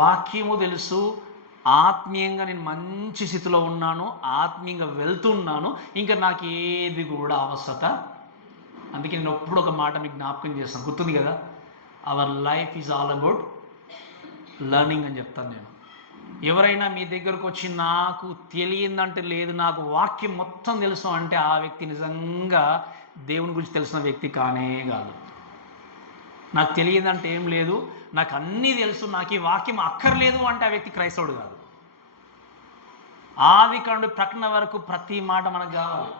వాక్యము తెలుసు, ఆత్మీయంగా నేను మంచి స్థితిలో ఉన్నాను, ఆత్మీయంగా వెళ్తున్నాను, ఇంకా నాకు ఏది కూడా అవసరత. అందుకే నేను ఎప్పుడు ఒక మాట మీకు జ్ఞాపకం చేస్తాను, గుర్తుంది కదా, our life is all about learning అని చెప్తాను నేను. ఎవరైనా మీ దగ్గరకు వచ్చి నాకు తెలియదంటే లేదు, నాకు వాక్యం మొత్తం తెలుసు అంటే ఆ వ్యక్తి నిజంగా దేవుని గురించి తెలిసిన వ్యక్తి కానే కాదు. నాకు తెలియదంటే ఏం లేదు, నాకు అన్నీ తెలుసు, నాకు ఈ వాక్యం అక్కర్లేదు అంటే ఆ వ్యక్తి క్రైస్తవుడు కాదు. ఆది కాండ ప్రకటన వరకు ప్రతి మాట మనకు కావాలి,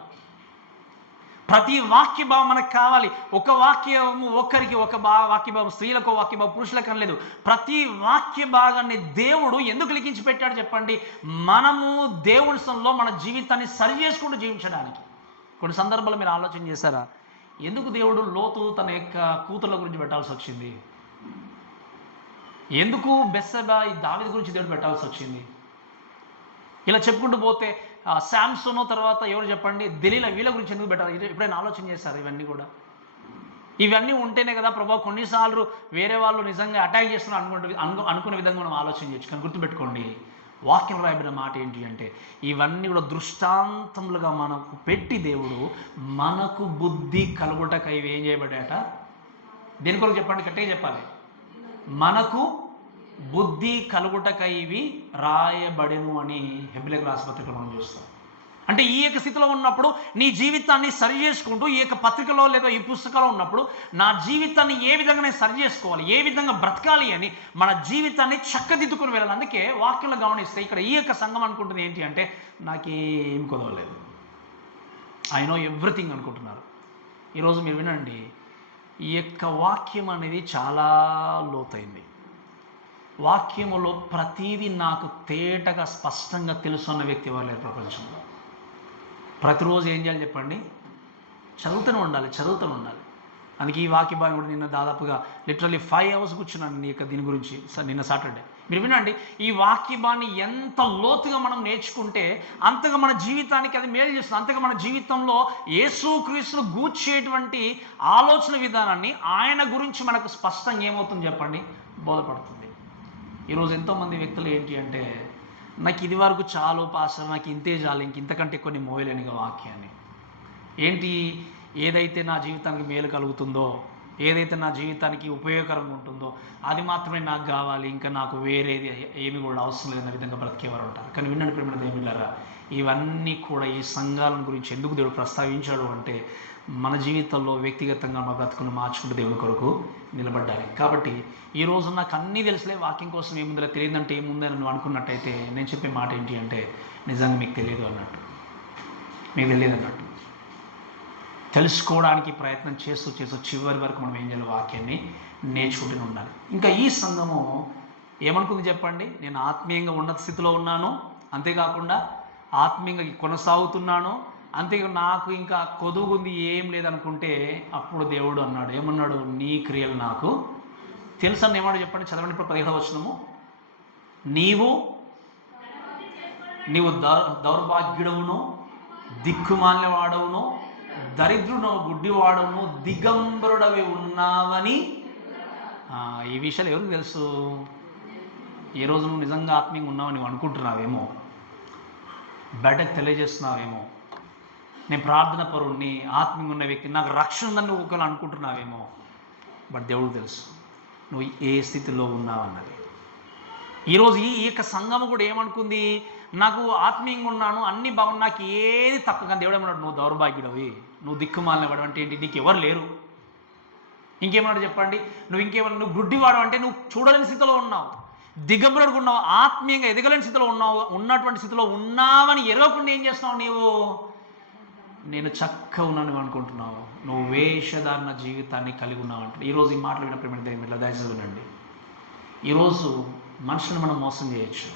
ప్రతి వాక్య భావం మనకు కావాలి. ఒక వాక్యము ఒక్కరికి ఒక వాక్య భావం, స్త్రీలకు వాక్య భావం, పురుషులకు అనలేదు. ప్రతి వాక్య భాగాన్ని దేవుడు ఎందుకు లిఖించి పెట్టాడు చెప్పండి, మనము దేవుని సన్నిధిలో మన జీవితాన్ని సరి చేసుకుంటూ జీవించడానికి. కొన్ని సందర్భాలు మీరు ఆలోచన చేశారా, ఎందుకు దేవుడు లోతు తన యొక్క కూతుర్ల గురించి పెట్టాల్సి వచ్చింది, ఎందుకు బెత్షెబా ఈ దావీదు గురించి దేవుడు పెట్టాల్సి వచ్చింది, ఇలా చెప్పుకుంటూ పోతే శాంసోను తర్వాత ఎవరు చెప్పండి, దెలీలా, వీళ్ళ గురించి ఎందుకు పెట్టాలి, ఎప్పుడైనా ఆలోచన చేశారు? ఇవన్నీ కూడా ఇవన్నీ ఉంటేనే కదా ప్రభా కొన్నిసార్లు వేరే వాళ్ళు నిజంగా అటాక్ చేస్తున్నారు అనుకునే విధంగా మనం ఆలోచన చేయొచ్చు. కానీ గుర్తుపెట్టుకోండి, వాక్యం రాయబడిన మాట ఏంటి అంటే, ఇవన్నీ కూడా దృష్టాంతములుగా మనకు పెట్టి దేవుడు మనకు బుద్ధి కలుగుటకై ఇవి ఏం చేయబడ్డాట, దేని కొరకు చెప్పండి, గట్టిగా చెప్పాలి, మనకు బుద్ధి కలుగుటకై ఇవి రాయబడెను అని హెబ్రీ రాసిన పత్రికలో మనం చూస్తాం. అంటే ఈ యొక్క స్థితిలో ఉన్నప్పుడు నీ జీవితాన్ని సరి చేసుకుంటూ, ఈ యొక్క పత్రికలో లేదా ఈ పుస్తకంలో ఉన్నప్పుడు నా జీవితాన్ని ఏ విధంగా నేను సరి చేసుకోవాలి, ఏ విధంగా బ్రతకాలి అని మన జీవితాన్ని చక్కదిద్దుకుని వెళ్ళాలి. అందుకే వాక్యంలో గమనిస్తే ఇక్కడ ఈ యొక్క సంఘం అనుకుంటుంది ఏంటి అంటే, నాకేం కుదవలేదు, ఐ నో ఎవ్రీథింగ్ అనుకుంటున్నారు. ఈరోజు మీరు వినండి, ఈ యొక్క వాక్యం అనేది చాలా లోతైంది. వాక్యములో ప్రతీది నాకు తేటగా స్పష్టంగా తెలుసు అన్న వ్యక్తి ఎవరు లేరు ప్రపంచంలో. ప్రతిరోజు ఏం చేయాలి చెప్పండి? చదువుతూనే ఉండాలి. అందుకే ఈ వాక్య భాగం కూడా నిన్న దాదాపుగా లిటరల్లీ 5 hours కూర్చున్నాను దీని గురించి. నిన్న సాటర్డే మీరు వినండి. ఈ వాక్యభాన్ని ఎంత లోతుగా మనం నేర్చుకుంటే అంతగా మన జీవితానికి అది మేలు చేస్తుంది. అంతగా మన జీవితంలో యేసుక్రీస్తును గూర్చేటువంటి ఆలోచన విధానాన్ని, ఆయన గురించి మనకు స్పష్టంగా ఏమవుతుంది చెప్పండి? బోధపడుతుంది. ఈరోజు ఎంతోమంది వ్యక్తులు ఏంటి అంటే, నాకు ఇది వరకు చాలు పాస్టర్, నాకు ఇంతే చాలు, ఇంతకంటే కొన్ని మోయలేనిగా వాక్యాన్ని. ఏంటి? ఏదైతే నా జీవితానికి మేలు కలుగుతుందో, ఏదైతే నా జీవితానికి ఉపయోగకరంగా ఉంటుందో అది మాత్రమే నాకు కావాలి, ఇంకా నాకు వేరేది ఏమి కూడా అవసరం లేదన్న విధంగా బ్రతికేవారు ఉంటారు. కానీ వినండి ప్రేమ దేవులారా, ఇవన్నీ కూడా ఈ సంఘాలను గురించి ఎందుకు దేవుడు ప్రస్తావించాడు అంటే, మన జీవితంలో వ్యక్తిగతంగా మన బ్రతుకును మార్చుకుంటూ దేవుని కొరకు నిలబడ్డాలి. కాబట్టి ఈరోజు నాకు అన్నీ తెలుసులే, వాక్యం కోసం ఏముందో తెలియదంటే ఏముందని నువ్వు అనుకున్నట్టయితే నేను చెప్పే మాట ఏంటి అంటే, నిజంగా మీకు తెలియదు అన్నట్టు. తెలుసుకోవడానికి ప్రయత్నం చేస్తూ చివరి వరకు మనం ఏం చేయాలి? వాక్యాన్ని నేర్చుకుంటూనే ఉండాలి. ఇంకా ఈ సంఘము ఏమనుకుంది చెప్పండి? నేను ఆత్మీయంగా ఉన్నత స్థితిలో ఉన్నాను, అంతేకాకుండా ఆత్మీయంగా కొనసాగుతున్నాను, అంతేగా నాకు ఇంకా కొదువుగుంది ఏం లేదనుకుంటే, అప్పుడు దేవుడు అన్నాడు, ఏమన్నాడు? నీ క్రియలు నాకు తెలుసు అని ఏమన్నాడు చెప్పండి? చదవండి ఇప్పుడు 17వ వచనము. నీవు దౌర్భాగ్యుడవును, దిక్కుమాలిన వాడవును, దరిద్రుడు, గుడ్డివాడవును, దిగంబరుడవి ఉన్నావని. ఈ విషయాలు ఎవరికి తెలుసు? ఏ రోజు నువ్వు నిజంగా ఆత్మీయంగా ఉన్నావని నువ్వు అనుకుంటున్నావేమో, బయటకు తెలియజేస్తున్నావేమో, నేను ప్రార్థన పరుణ్ణి, ఆత్మీయంగా ఉన్న వ్యక్తి, నాకు రక్షణ ఉందని నువ్వు ఒకవేళ అనుకుంటున్నావేమో. బట్ దేవుడు తెలుసు నువ్వు ఏ స్థితిలో ఉన్నావన్నది. ఈరోజు ఈ యొక్క సంఘము కూడా ఏమనుకుంది? నాకు ఆత్మీయంగా ఉన్నాను, అన్ని బాగున్నా, నాకు ఏది తక్కువ. కానీ దేవుడు ఏమన్నాడు? నువ్వు దౌర్భాగ్యుడవి, నువ్వు దిక్కుమాలినవాడు. అంటే ఏంటి? నీకు ఎవరు లేరు. ఇంకేమన్నాడు చెప్పండి? నువ్వు గుడ్డివాడు అంటే నువ్వు చూడలేని స్థితిలో ఉన్నావు, దిగంబరుడుగా ఉన్నావు, ఆత్మీయంగా ఎదగలేని స్థితిలో ఉన్నావు. ఉన్నటువంటి స్థితిలో ఉన్నావని ఎరగకుండా ఏం చేస్తున్నావు నీవు? నేను చక్కగా ఉన్నాను అనుకుంటున్నావు. నువ్వు వేషధారణ జీవితాన్ని కలిగి ఉన్నావు అంటే. ఈరోజు ఈ మాటలు విన్న ప్రేమ దేవుని దయచేసి వినండి. ఈరోజు మనుషులను మనం మోసం చేయొచ్చు,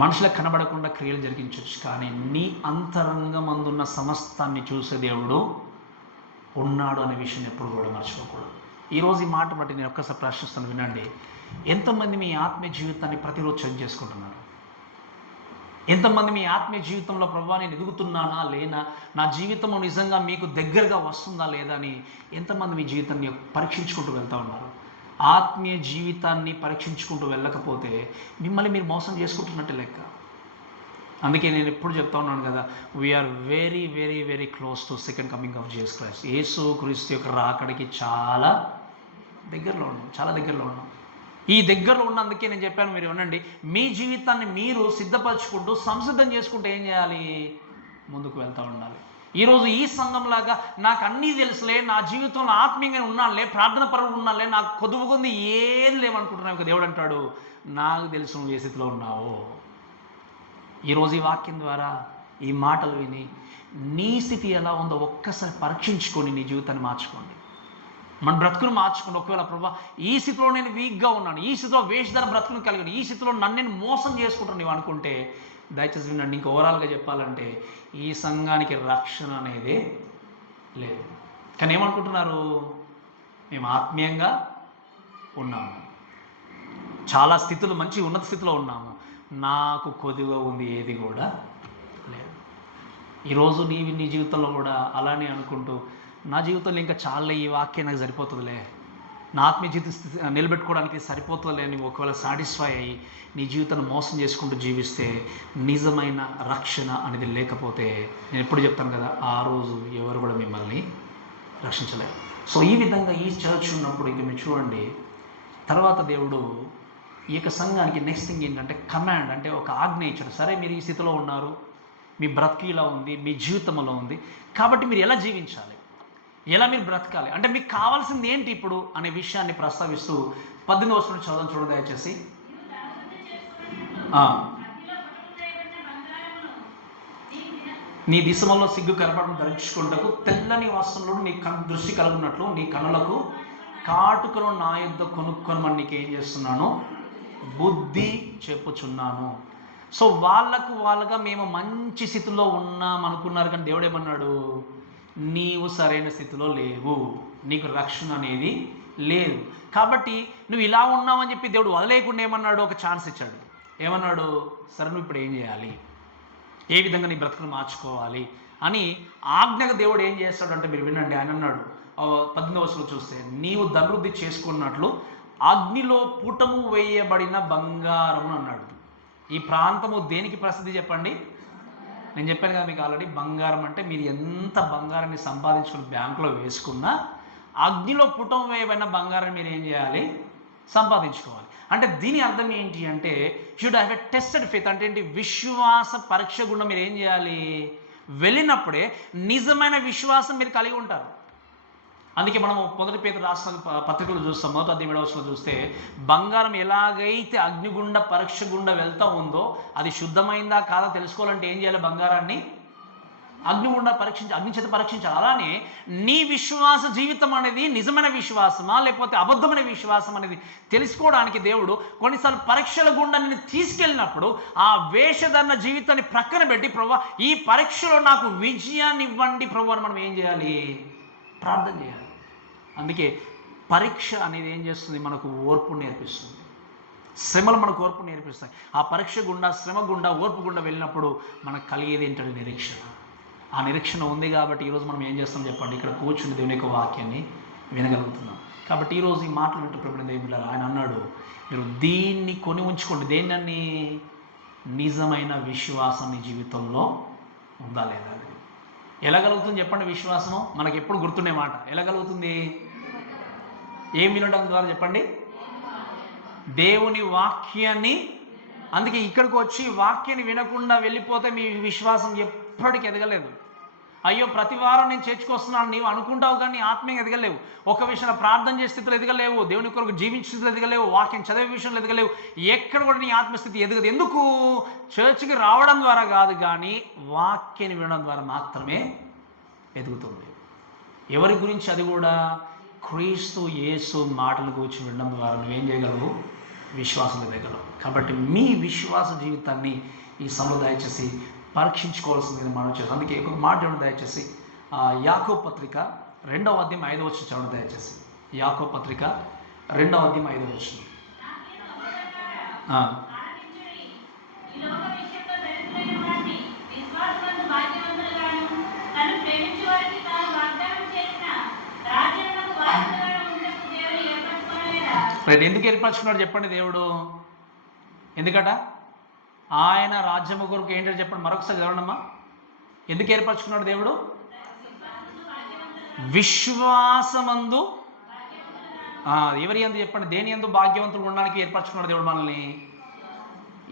మనుషులకు కనబడకుండా క్రియలు జరిగించవచ్చు, కానీ నీ అంతరంగమందున్న సమస్తాన్ని చూసే దేవుడు ఉన్నాడు అనే విషయం ఎప్పుడు కూడా మర్చిపోకూడదు. ఈరోజు ఈ మాట బట్టి నేను ఒక్కసారి ప్రశ్నిస్తాను, వినండి. ఎంతమంది మీ ఆత్మీయ జీవితాన్ని ప్రతిరోజు చెక్ చేసుకుంటున్నారు? ఎంతమంది మీ ఆత్మీయ జీవితంలో ప్రభువా నేను ఎదుగుతున్నానా లేనా, నా జీవితము నిజంగా మీకు దగ్గరగా వస్తుందా లేదా అని ఎంతమంది మీ జీవితాన్ని పరీక్షించుకుంటూ వెళ్తూ ఉన్నారు? ఆత్మీయ జీవితాన్ని పరీక్షించుకుంటూ వెళ్ళకపోతే మిమ్మల్ని మీరు మోసం చేసుకుంటున్నట్టే లెక్క. అందుకే నేను ఎప్పుడు చెప్తా ఉన్నాను కదా, we are very very very close to second coming of Jesus Christ. యేసు క్రీస్తు యొక్క రాకడికి చాలా దగ్గరలో ఉన్నాం. ఈ దగ్గరలో ఉన్నందుకే నేను చెప్పాను, మీరు వినండి, మీ జీవితాన్ని మీరు సిద్ధపరచుకుంటూ సంసిద్ధం చేసుకుంటూ ఏం చేయాలి? ముందుకు వెళ్తూ ఉండాలి. ఈరోజు ఈ సంఘంలాగా నాకు అన్నీ తెలుసులే, నా జీవితంలో ఆత్మీయంగా ఉన్నానులే, ప్రార్థన పరుడు ఉన్నానులే, నాకు కొదువుకుంది ఏది లేవనుకుంటున్నావు. దేవుడు అంటాడు, నాకు తెలుసు నువ్వు ఏ స్థితిలో ఉన్నావో. ఈరోజు ఈ వాక్యం ద్వారా ఈ మాటలు విని నీ స్థితి ఎలా ఉందో ఒక్కసారి పరీక్షించుకొని నీ జీవితాన్ని మార్చుకోండి, మన బ్రతుకును మార్చుకోండి. ఒకవేళ ప్రభా ఈ స్థితిలో నేను వీక్గా ఉన్నాను, ఈ స్థితిలో వేషధార బ్రతుకును కలిగి, ఈ స్థితిలో నన్ను నేను మోసం చేసుకుంటాను నీవు అనుకుంటే, దయచేసి వినండి. ఇంకా ఓవరాల్గా చెప్పాలంటే ఈ సంఘానికి రక్షణ అనేది లేదు. కానీ ఏమనుకుంటున్నారు? మేము ఆత్మీయంగా ఉన్నాము, చాలా స్థితులు మంచి ఉన్నత స్థితిలో ఉన్నాము, నాకు కొద్దిగా ఉంది ఏది కూడా లేదు. ఈరోజు నీ జీవితంలో కూడా అలానే అనుకుంటూ, నా జీవితంలో ఇంకా చాలా ఈ వాక్యం నాకు సరిపోతుందిలే, నా ఆత్మీయ జీవిత స్థితి నిలబెట్టుకోవడానికి సరిపోతుందిలే అని ఒకవేళ సాటిస్ఫై అయ్యి నీ జీవితాన్ని మోసం చేసుకుంటూ జీవిస్తే, నిజమైన రక్షణ అనేది లేకపోతే, నేను ఎప్పుడు చెప్తాను కదా, ఆ రోజు ఎవరు కూడా మిమ్మల్ని రక్షించలేరు. సో ఈ విధంగా ఈ చర్చ్ ఉన్నప్పుడు ఇంక మీరు చూడండి, తర్వాత దేవుడు ఈ యొక్క సంఘానికి నెక్స్ట్ థింగ్ ఏంటంటే కమాండ్, అంటే ఒక ఆజ్ఞ ఇచ్చాడు. సరే, మీరు ఈ స్థితిలో ఉన్నారు, మీ బ్రతికి ఇలా ఉంది, మీ జీవితంలో ఉంది, కాబట్టి మీరు ఎలా జీవించాలి, ఎలా మీరు బ్రతకాలి, అంటే మీకు కావాల్సింది ఏంటి ఇప్పుడు అనే విషయాన్ని ప్రస్తావిస్తూ 18వ వచనం చదవడం చూడండి దయచేసి. నీ దిశమల్లో సిగ్గు కనపడడం ధరించుకుంటకు తెల్లని వస్త్రంలో నీ దృష్టి కలుగున్నట్లు నీ కనులకు కాటుకను నా యుద్ధ కొనుక్కొనమని నీకేం చేస్తున్నాను, బుద్ధి చెప్పుచున్నాను. సో వాళ్ళగా మేము మంచి స్థితిలో ఉన్నాం అనుకున్నారు, కానీ దేవుడు ఏమన్నాడు, నీవు సరైన స్థితిలో లేవు, నీకు రక్షణ అనేది లేదు. కాబట్టి నువ్వు ఇలా ఉన్నావని చెప్పి దేవుడు వదిలేయకుండా ఏమన్నాడు, ఒక ఛాన్స్ ఇచ్చాడు. ఏమన్నాడు, సరే నువ్వు ఇప్పుడు ఏం చేయాలి, ఏ విధంగా నీ బ్రతుకును మార్చుకోవాలి అని ఆజ్ఞగా దేవుడు ఏం చేస్తాడంటే, మీరు వినండి. ఆయన అన్నాడు 18వ వచనంలో చూస్తే, నీవు ధనవృద్ధి చేసుకున్నట్లు అగ్నిలో పుటము వేయబడిన బంగారము అన్నాడు. ఈ ప్రాంతము దేనికి ప్రసిద్ధి చెప్పండి? నేను చెప్పాను కదా మీకు ఆల్రెడీ, బంగారం అంటే మీరు ఎంత బంగారాన్ని సంపాదించుకుని బ్యాంకులో వేసుకున్నా అగ్నిలో పుటం వేయబడిన బంగారాన్ని మీరు ఏం చేయాలి, సంపాదించుకోవాలి. అంటే దీని అర్థం ఏంటి అంటే, should have a tested faith. అంటే ఏంటి, విశ్వాస పరీక్ష గుండా మీరు ఏం చేయాలి, వెళ్ళినప్పుడే నిజమైన విశ్వాసం మీరు కలిగి ఉంటారు. అందుకే మనం 1 పేతురు రాసిన పత్రికలు చూస్తాం, 1వ అధ్యాయం 7వ వచనం చూస్తే, బంగారం ఎలాగైతే అగ్నిగుండ పరీక్ష గుండా వెళ్తూ ఉందో అది శుద్ధమైందా కాదా తెలుసుకోవాలంటే ఏం చేయాలి, బంగారాన్ని అగ్నిగుండా అగ్ని చేత పరీక్షించాలి. అలానే నీ విశ్వాస జీవితం అనేది నిజమైన విశ్వాసమా లేకపోతే అబద్ధమైన విశ్వాసం అనేది తెలుసుకోవడానికి దేవుడు కొన్నిసార్లు పరీక్షల గుండా నేను తీసుకెళ్ళినప్పుడు ఆ వేషధరణ జీవితాన్ని ప్రక్కన పెట్టి, ప్రభువా ఈ పరీక్షలో నాకు విజయాన్ని ఇవ్వండి ప్రభు అని మనం ఏం చేయాలి, ప్రార్థన చేయాలి. అందుకే పరీక్ష అనేది ఏం చేస్తుంది, మనకు ఓర్పు నేర్పిస్తుంది. శ్రమలు మనకు ఓర్పు నేర్పిస్తాయి. ఆ పరీక్ష గుండా, శ్రమ గుండా, ఓర్పు గుండా వెళ్ళినప్పుడు మనకు కలిగేది ఏంటంటే నిరీక్షణ. ఆ నిరీక్షణ ఉంది కాబట్టి ఈరోజు మనం ఏం చేస్తాం చెప్పండి, ఇక్కడ కూర్చుని దేవుని యొక్క వాక్యాన్ని వినగలుగుతున్నాం. కాబట్టి ఈరోజు ఈ మాటలు వింటూ ప్రభుత్వం ఏమి లేదు, ఆయన అన్నాడు మీరు దీన్ని కొని ఉంచుకోండి. దేన్ని? నిజమైన విశ్వాసం నీ జీవితంలో ఉందా లేదా? ఎలా కలుగుతుంది చెప్పండి విశ్వాసము? మనకి ఎప్పుడు గుర్తుండే మాట. ఎలా కలుగుతుంది? ఏం వినడం ద్వారా చెప్పండి, దేవుని వాక్యాన్ని. అందుకే ఇక్కడికి వచ్చి వాక్యాన్ని వినకుండా వెళ్ళిపోతే మీ విశ్వాసం ఎప్పటికీ ఎదగలేదు. అయ్యో ప్రతి వారం నేను చేర్చుకొస్తున్నాను నీవు అనుకుంటావు, కానీ ఆత్మీయంగా ఎదగలేవు. ఒక విషయంలో ప్రార్థన చేసే స్థితిలో ఎదగలేవు, దేవుని కొరకు జీవించే స్థితిలో ఎదగలేవు, వాక్యం చదివే విషయంలో ఎదగలేవు. ఎక్కడ కూడా నీ ఆత్మస్థితి ఎదగదు. ఎందుకు? చర్చికి రావడం ద్వారా కాదు, కానీ వాక్యాన్ని వినడం ద్వారా మాత్రమే ఎదుగుతుంది. ఎవరి గురించి? అది కూడా క్రీస్తు యేసు మాటల గురించి వినడం ద్వారా నువ్వేం చేయగలవు, విశ్వాసం ఎదగలవు. కాబట్టి మీ విశ్వాస జీవితాన్ని ఈ సమయంలో దయచేసి పరీక్షించుకోవాల్సింది మనం చేస్తాం. అందుకే ఒక మాట చూడండి దయచేసి, యాకోబు పత్రిక 2వ అధ్యాయం 5వ వచనం చూడండి దయచేసి. యాకోబు పత్రిక 2వ అధ్యాయం 5వ వచనం. ఎందుకు ఏర్పరచుకున్నాడు చెప్పండి దేవుడు? ఎందుకట? ఆయన రాజ్యము కొరకు ఏంటంటే చెప్పండి, మరొకసారి చదవడమ్మా. ఎందుకు ఏర్పరచుకున్నాడు దేవుడు? విశ్వాసమందు. ఎవరి యందు చెప్పండి, దేని యందు భాగ్యవంతులు ఉండడానికి ఏర్పరచుకున్నాడు దేవుడు మనల్ని.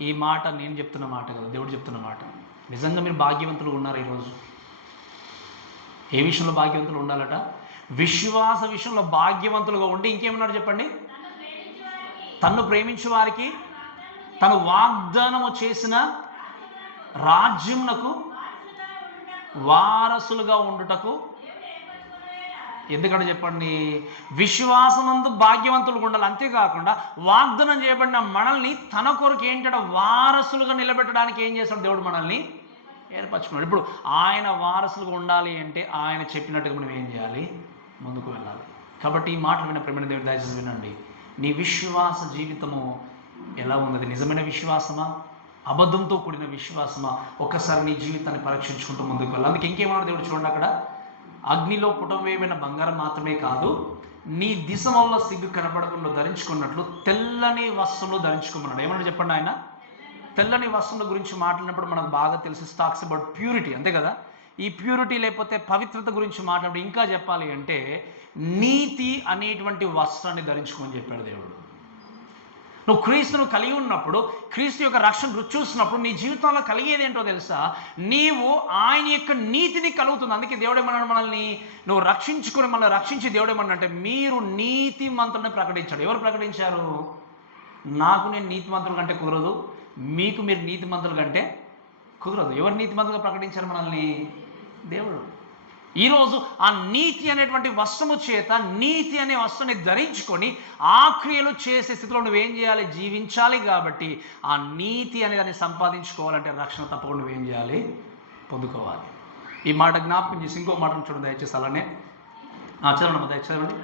ఈ మాట నేను చెప్తున్న మాట కదా, దేవుడు చెప్తున్న మాట. నిజంగా మీరు భాగ్యవంతులు ఉన్నారు ఈరోజు. ఏ విషయంలో భాగ్యవంతులు ఉండాలట? విశ్వాస విషయంలో భాగ్యవంతులుగా ఉండి ఇంకేమన్నాడు చెప్పండి, తన్ను ప్రేమించే వారికి తను వాగ్దానము చేసిన రాజ్యమునకు వారసులుగా ఉండుటకు. ఎందుకంటే చెప్పండి, విశ్వాసమందు భాగ్యవంతులుగా ఉండాలి. అంతేకాకుండా వాగ్దానం చేయబడిన మనల్ని తన కొరకు ఏంటంటే వారసులుగా నిలబెట్టడానికి ఏం చేస్తాడు దేవుడు, మనల్ని ఏర్పరచుకున్నాడు. ఇప్పుడు ఆయన వారసులుగా ఉండాలి అంటే ఆయన చెప్పినట్టుగా మనం ఏం చేయాలి, ముందుకు వెళ్ళాలి. కాబట్టి ఈ మాటలు విన్న ప్రేమైన దేవుడు దయచేసి వినండి. నీ విశ్వాస జీవితము ఎలా ఉన్నది? నిజమైన విశ్వాసమా, అబద్ధంతో కూడిన విశ్వాసమా? ఒక్కసారి నీ జీవితాన్ని పరీక్షించుకుంటూ ముందుకు వెళ్ళాలి. అందుకే ఇంకేమన్నాడు దేవుడు చూడండి, అక్కడ అగ్నిలో పుటం వేయబడిన బంగారం మాత్రమే కాదు, నీ దిశమల్లో సిగ్గు కనపడకుండా ధరించుకున్నట్లు తెల్లని వస్త్రంలో ధరించుకోమన్నాడు. ఏమన్నాడు చెప్పండి ఆయన? తెల్లని వస్త్రం గురించి మాట్లాడినప్పుడు మనకు బాగా తెలిసి టాక్స్ అబౌట్ ప్యూరిటీ, అంతే కదా. ఈ ప్యూరిటీ లేకపోతే పవిత్రత గురించి మాట్లాడి ఇంకా చెప్పాలి అంటే నీతి అనేటువంటి వస్త్రాన్ని ధరించుకోమని చెప్పాడు దేవుడు. నువ్వు క్రీస్తును కలిగి ఉన్నప్పుడు, క్రీస్తు యొక్క రక్షణ రుచి చూసినప్పుడు నీ జీవితంలో కలిగేది ఏంటో తెలుసా? నీవు ఆయన యొక్క నీతిని కలుగుతుంది. అందుకే దేవుడు ఏమన్నాడు, మనల్ని నువ్వు రక్షించుకుని మనల్ని రక్షించి దేవుడు ఏమన్నాడంటే మీరు నీతి మంత్రులను ప్రకటించాడు. ఎవరు ప్రకటించారు? నాకు నేను నీతి మంత్రుల కంటే కుదరదు, మీకు మీరు నీతి మంత్రుల కంటే కుదరదు. ఎవరు నీతిమంతులుగా ప్రకటించారు మనల్ని? దేవుడు. ఈరోజు ఆ నీతి అనేటువంటి వస్త్రము చేత, నీతి అనే వస్త్రాన్ని ధరించుకొని ఆ క్రియలు చేసే స్థితిలో నువ్వేం చేయాలి? జీవించాలి. కాబట్టి ఆ నీతి అనే దాన్ని సంపాదించుకోవాలంటే రక్షణ తప్పకుండా నువ్వేం చేయాలి? పొందుకోవాలి. ఈ మాట జ్ఞాపకం చేసి ఇంకో మాటను చూడండి దయచేసి. అలానే చదవండి, దయచేసి చదవండి.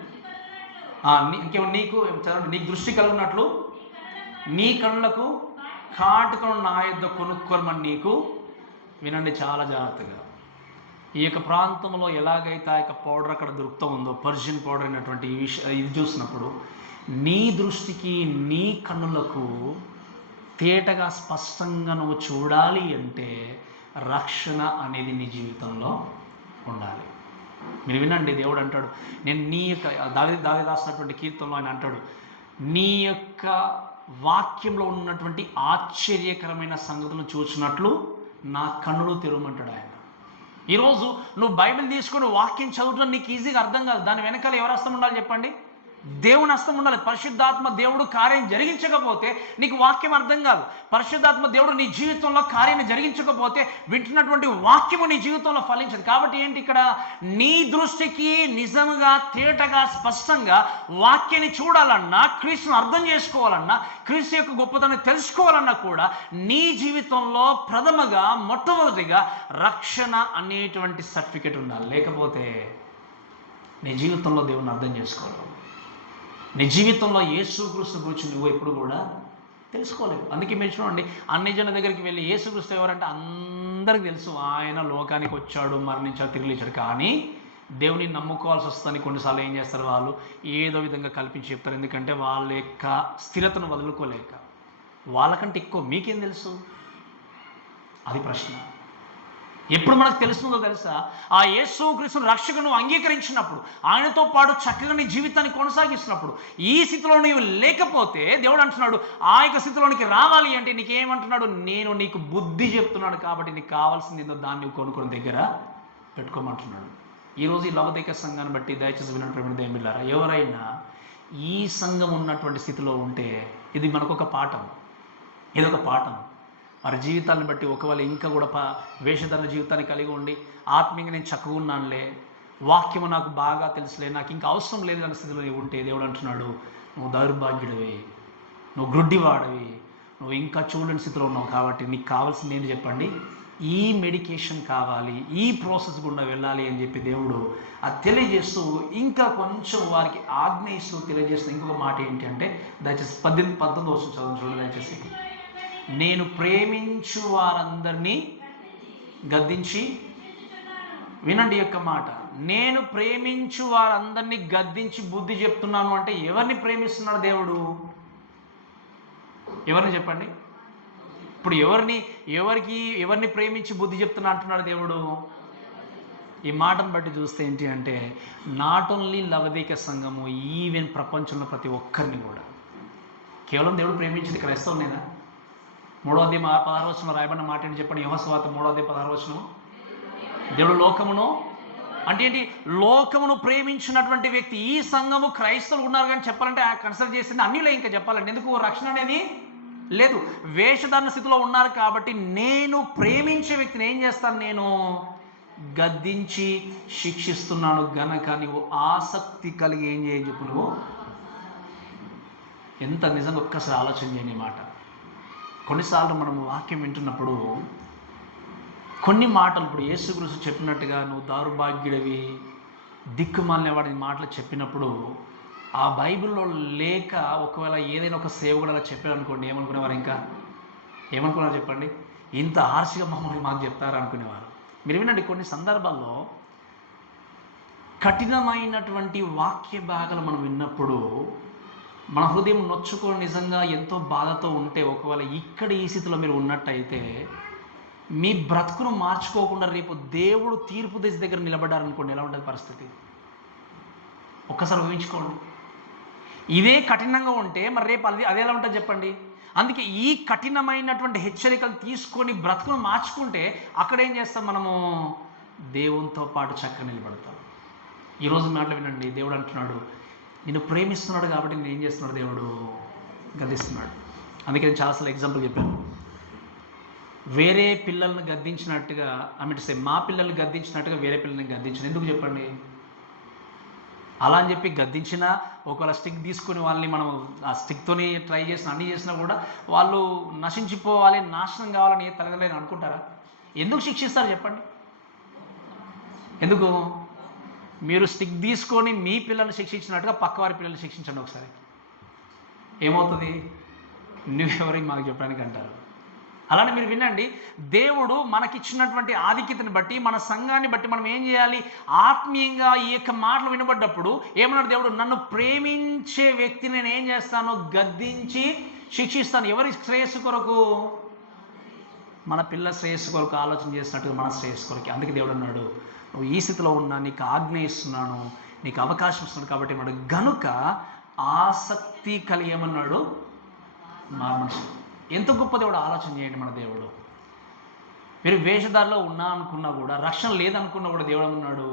ఇంకేమో నీకు చదవండి. నీకు దృష్టి కలుగునట్లు నీ కళ్ళకు కాటుకను నా యొద్ద కొనుక్కోమని నీకు. వినండి చాలా జాగ్రత్తగా. ఈ యొక్క ప్రాంతంలో ఎలాగైతే ఆ యొక్క పౌడర్ అక్కడ దొరుకుతూ ఉందో, పర్షియన్ పౌడర్ అయినటువంటి ఇది చూసినప్పుడు నీ దృష్టికి, నీ కన్నులకు తేటగా స్పష్టంగా నువ్వు చూడాలి అంటే రక్షణ అనేది నీ జీవితంలో ఉండాలి. మీరు వినండి, దేవుడు అంటాడు, నేను నీ యొక్క దావీదు రాసినటువంటి కీర్తనలో ఆయన అంటాడు, నీ యొక్క వాక్యంలో ఉన్నటువంటి ఆశ్చర్యకరమైన సంగతులను చూసినట్లు నా కన్నులు తెరవమంటాడు ఆయన. ఈరోజు నువ్వు బైబిల్ తీసుకొని వాక్యం చదువుతున్నా నీకు ఈజీగా అర్థం కాదు. దాని వెనకాల ఎవరు హస్తం ఉండాలి చెప్పండి? దేవుని హస్తం ఉండాలి. పరిశుద్ధాత్మ దేవుడు కార్యం జరిగించకపోతే నీకు వాక్యం అర్థం కాదు. పరిశుద్ధాత్మ దేవుడు నీ జీవితంలో కార్యాన్ని జరిగించకపోతే వింటున్నటువంటి వాక్యము నీ జీవితంలో ఫలించదు. కాబట్టి ఏంటి ఇక్కడ? నీ దృష్టికి నిజంగా తేటగా స్పష్టంగా వాక్యాన్ని చూడాలన్నా, క్రీస్తును అర్థం చేసుకోవాలన్నా, క్రీస్తు యొక్క గొప్పతనాన్ని తెలుసుకోవాలన్నా కూడా నీ జీవితంలో ప్రథమగా మొట్టమొదటిగా రక్షణ అనేటువంటి సర్టిఫికెట్ ఉండాలి. లేకపోతే నీ జీవితంలో దేవుని అర్థం చేసుకోలేవు. నీ జీవితంలో యేసుక్రీస్తు గురించి నువ్వు ఎప్పుడు కూడా తెలుసుకోలేవు. అందుకే మీరు చూడండి, అన్ని జనుల దగ్గరికి వెళ్ళి యేసుక్రీస్తు ఎవరంటే అందరికీ తెలుసు, ఆయన లోకానికి వచ్చాడు, మరణించాడు, తిరిగి లేచాడు. కానీ దేవుని నమ్ముకోవాల్సి వస్తుందని కొన్నిసార్లు ఏం చేస్తారు? వాళ్ళు ఏదో విధంగా కల్పించి చెప్తారు. ఎందుకంటే వాళ్ళ యొక్క స్థిరతను వదులుకోలేక. వాళ్ళకంటే ఎక్కువ మీకేం తెలుసు? అది ప్రశ్న. ఎప్పుడు మనకు తెలుస్తుందో తెలుసా? ఆ యేసుక్రీస్తును రక్షకును అంగీకరించినప్పుడు, ఆయనతో పాటు చక్కగా నీ జీవితాన్ని కొనసాగిస్తున్నప్పుడు. ఈ స్థితిలో నీవు లేకపోతే దేవుడు అంటున్నాడు, ఆ యొక్క స్థితిలోనికి రావాలి అంటే నీకేమంటున్నాడు? నేను నీకు బుద్ధి చెప్తున్నాడు, కాబట్టి నీకు కావాల్సింది ఏందో దాన్ని నువ్వు కొనుక్కొని దగ్గర పెట్టుకోమంటున్నాడు. ఈరోజు ఈ లవదీక సంఘాన్ని బట్టి దయచేసి వినండి ప్రేమ దేవులారా, ఎవరైనా ఈ సంఘం ఉన్నటువంటి స్థితిలో ఉంటే ఇది మనకొక పాఠం. ఇదొక పాఠం. వారి జీవితాన్ని బట్టి ఒకవేళ ఇంకా కూడా వేషధరణ జీవితాన్ని కలిగి ఉండి ఆత్మీయంగా నేను చక్కగా ఉన్నానులే, వాక్యము నాకు బాగా తెలుసులే, నాకు ఇంకా అవసరం లేదు అనే స్థితిలో ఉంటే దేవుడు అంటున్నాడు, నువ్వు దౌర్భాగ్యుడివి, నువ్వు గ్రుడ్డివాడివి, నువ్వు ఇంకా చూడని స్థితిలో ఉన్నావు. కాబట్టి నీకు కావాల్సింది ఏంటి చెప్పండి? ఈ మెడికేషన్ కావాలి, ఈ ప్రాసెస్ గుండా వెళ్ళాలి అని చెప్పి దేవుడు అది తెలియజేస్తూ ఇంకా కొంచెం వారికి ఆజ్ఞయిస్తూ తెలియజేస్తూ ఇంకొక మాట ఏంటి అంటే, దయచేసి 19 వర్షం చదువు దయచేసి. నేను ప్రేమించు వారందరినీ గద్దించి, వినండి యొక్క మాట, నేను ప్రేమించు వారందరినీ గద్దించి బుద్ధి చెప్తున్నాను అంటే ఎవరిని ప్రేమిస్తున్నాడు దేవుడు? ఎవరిని చెప్పండి? ఇప్పుడు ఎవరిని ప్రేమించి బుద్ధి చెప్తున్నా అంటున్నాడు దేవుడు? ఈ మాటను బట్టి చూస్తే ఏంటి అంటే, నాట్ ఓన్లీ లవదీక సంఘము, ఈవెన్ ప్రపంచంలో ప్రతి ఒక్కరిని కూడా. కేవలం దేవుడు ప్రేమించింది క్రైస్తవునేనా? 3వ అధ్యాయం 16వ వచనంలో రాయబడిన మాట ఏంటి చెప్పండి? యోహాను సువార్త 3వ అధ్యాయం 16వ వచనం. దేవుడు లోకమును అంటే ఏంటి? లోకమును ప్రేమించినటువంటి వ్యక్తి. ఈ సంఘము క్రైస్తవులు ఉన్నారు కానీ చెప్పాలంటే కన్సిడర్ చేసింది అన్యులే. ఇంకా చెప్పాలంటే ఎందుకు? రక్షణ అనేది లేదు, వేషధారణ స్థితిలో ఉన్నారు. కాబట్టి నేను ప్రేమించే వ్యక్తిని ఏం చేస్తాను? నేను గద్దించి శిక్షిస్తున్నాను గనక నీవు ఆసక్తి కలిగి ఏం చేయని చెప్పు. నువ్వు ఎంత నిజంగా ఒక్కసారి ఆలోచన చేయని మాట. కొన్నిసార్లు మనం వాక్యం వింటున్నప్పుడు కొన్ని మాటలు, ఇప్పుడు యేసుక్రీస్తు చెప్పినట్టుగా నువ్వు దౌర్భాగ్యుడివి, దిక్కుమాలినవాడి మాటలు చెప్పినప్పుడు ఆ బైబిల్లో లేక ఒకవేళ ఏదైనా ఒక సేవకుడు అలా చెప్పారు అనుకోండి, ఏమనుకునేవారు? ఇంకా ఏమనుకున్నారు చెప్పండి? ఇంత హార్ష్గా మమ్మల్ని మాకు చెప్తారు అనుకునేవారు. మీరు వినండి, కొన్ని సందర్భాల్లో కఠినమైనటువంటి వాక్య భాగాలు మనం విన్నప్పుడు మన హృదయం నొచ్చుకొని నిజంగా ఎంతో బాధతో ఉంటే, ఒకవేళ ఇక్కడ ఈ స్థితిలో మీరు ఉన్నట్టయితే మీ బ్రతుకును మార్చుకోకుండా రేపు దేవుడు తీర్పు దశ దగ్గర నిలబడ్డారనుకోండి, ఎలా ఉంటుంది పరిస్థితి? ఒక్కసారి ఊహించుకోండి. ఇదే కఠినంగా ఉంటే మరి రేపు అది ఎలా ఉంటుంది చెప్పండి? అందుకే ఈ కఠినమైనటువంటి హెచ్చరికలు తీసుకొని బ్రతుకును మార్చుకుంటే అక్కడ ఏం చేస్తాం? మనము దేవునితో పాటు చక్కగా నిలబడతాం. ఈరోజు మాటలు వినండి, దేవుడు అంటున్నాడు, నిన్ను ప్రేమిస్తున్నాడు కాబట్టి నేను ఏం చేస్తున్నాడు? దేవుడు గద్దిస్తున్నాడు. అందుకే నేను చాలాసార్లు ఎగ్జాంపుల్ చెప్పాను. వేరే పిల్లల్ని గద్దించినట్టుగా మా పిల్లల్ని గద్దించినట్టుగా వేరే పిల్లల్ని గద్దించిన ఎందుకు చెప్పండి? అలా అని చెప్పి గద్దించినా, ఒకవేళ స్టిక్ తీసుకుని వాళ్ళని మనం ఆ స్టిక్తోని ట్రై చేసిన అన్నీ చేసినా కూడా వాళ్ళు నశించిపోవాలి, నాశనం కావాలని తల్లిదండ్రులు అనుకుంటారా? ఎందుకు శిక్షిస్తారు చెప్పండి? ఎందుకు? మీరు స్టిక్ తీసుకొని మీ పిల్లల్ని శిక్షించినట్టుగా పక్కవారి పిల్లల్ని శిక్షించండి ఒకసారి, ఏమవుతుంది? నువ్వెవరికి మాకు చెప్పడానికి అంటారు. అలానే మీరు వినండి, దేవుడు మనకిచ్చినటువంటి ఆధిక్యతని బట్టి, మన సంఘాన్ని బట్టి మనం ఏం చేయాలి? ఆత్మీయంగా ఈ యొక్క మాటలు వినబడ్డప్పుడు ఏమన్నాడు దేవుడు? నన్ను ప్రేమించే వ్యక్తిని నేను ఏం చేస్తాను? గద్దించి శిక్షిస్తాను. ఎవరి శ్రేయస్సు కొరకు? మన పిల్ల శ్రేయస్సు కొరకు ఆలోచన చేసినట్టుగా మన శ్రేయస్సు కొరకు. అందుకే దేవుడు అన్నాడు, నువ్వు ఈ స్థితిలో ఉన్నా, నీకు ఆజ్ఞ ఇస్తున్నాను, నీకు అవకాశం ఇస్తున్నాను కాబట్టి అన్నాడు. గనుక ఆసక్తి కలిగేమన్నాడు మనిషి. ఎంత గొప్ప దేవుడు, ఆలోచన చేయండి. మన దేవుడు, మీరు వేషధారలో ఉన్నా అనుకున్నా కూడా, రక్షణ లేదనుకున్నా కూడా దేవుడు అన్నాడు,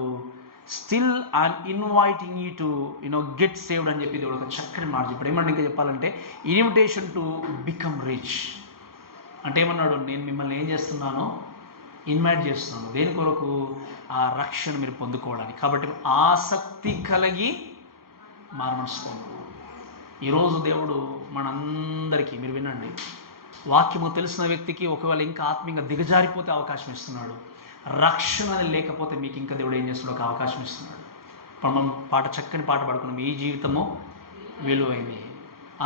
still I'm inviting you to get saved అని చెప్పి దేవుడు ఒక చక్కని మాట చెప్పాడు. ఏమన్నా ఇంకా చెప్పాలంటే, ఇన్విటేషన్ టు బికమ్ రిచ్ అంటే ఏమన్నాడు? నేను మిమ్మల్ని ఏం చేస్తున్నాను? ఇన్వైట్ చేస్తున్నాను. దేని కొరకు? ఆ రక్షణ మీరు పొందుకోవడానికి. కాబట్టి ఆసక్తి కలిగి మారమనసుకోండి. ఈరోజు దేవుడు మనందరికీ, మీరు వినండి, వాక్యము తెలిసిన వ్యక్తికి ఒకవేళ ఇంకా ఆత్మీయంగా దిగజారిపోతే అవకాశం ఇస్తున్నాడు. రక్షణ లేకపోతే మీకు ఇంకా దేవుడు ఏం చేస్తున్నాడు? ఒక అవకాశం ఇస్తున్నాడు. ఇప్పుడు మనం చక్కని పాట పాడుకున్నాం, ఈ జీవితము విలువైంది,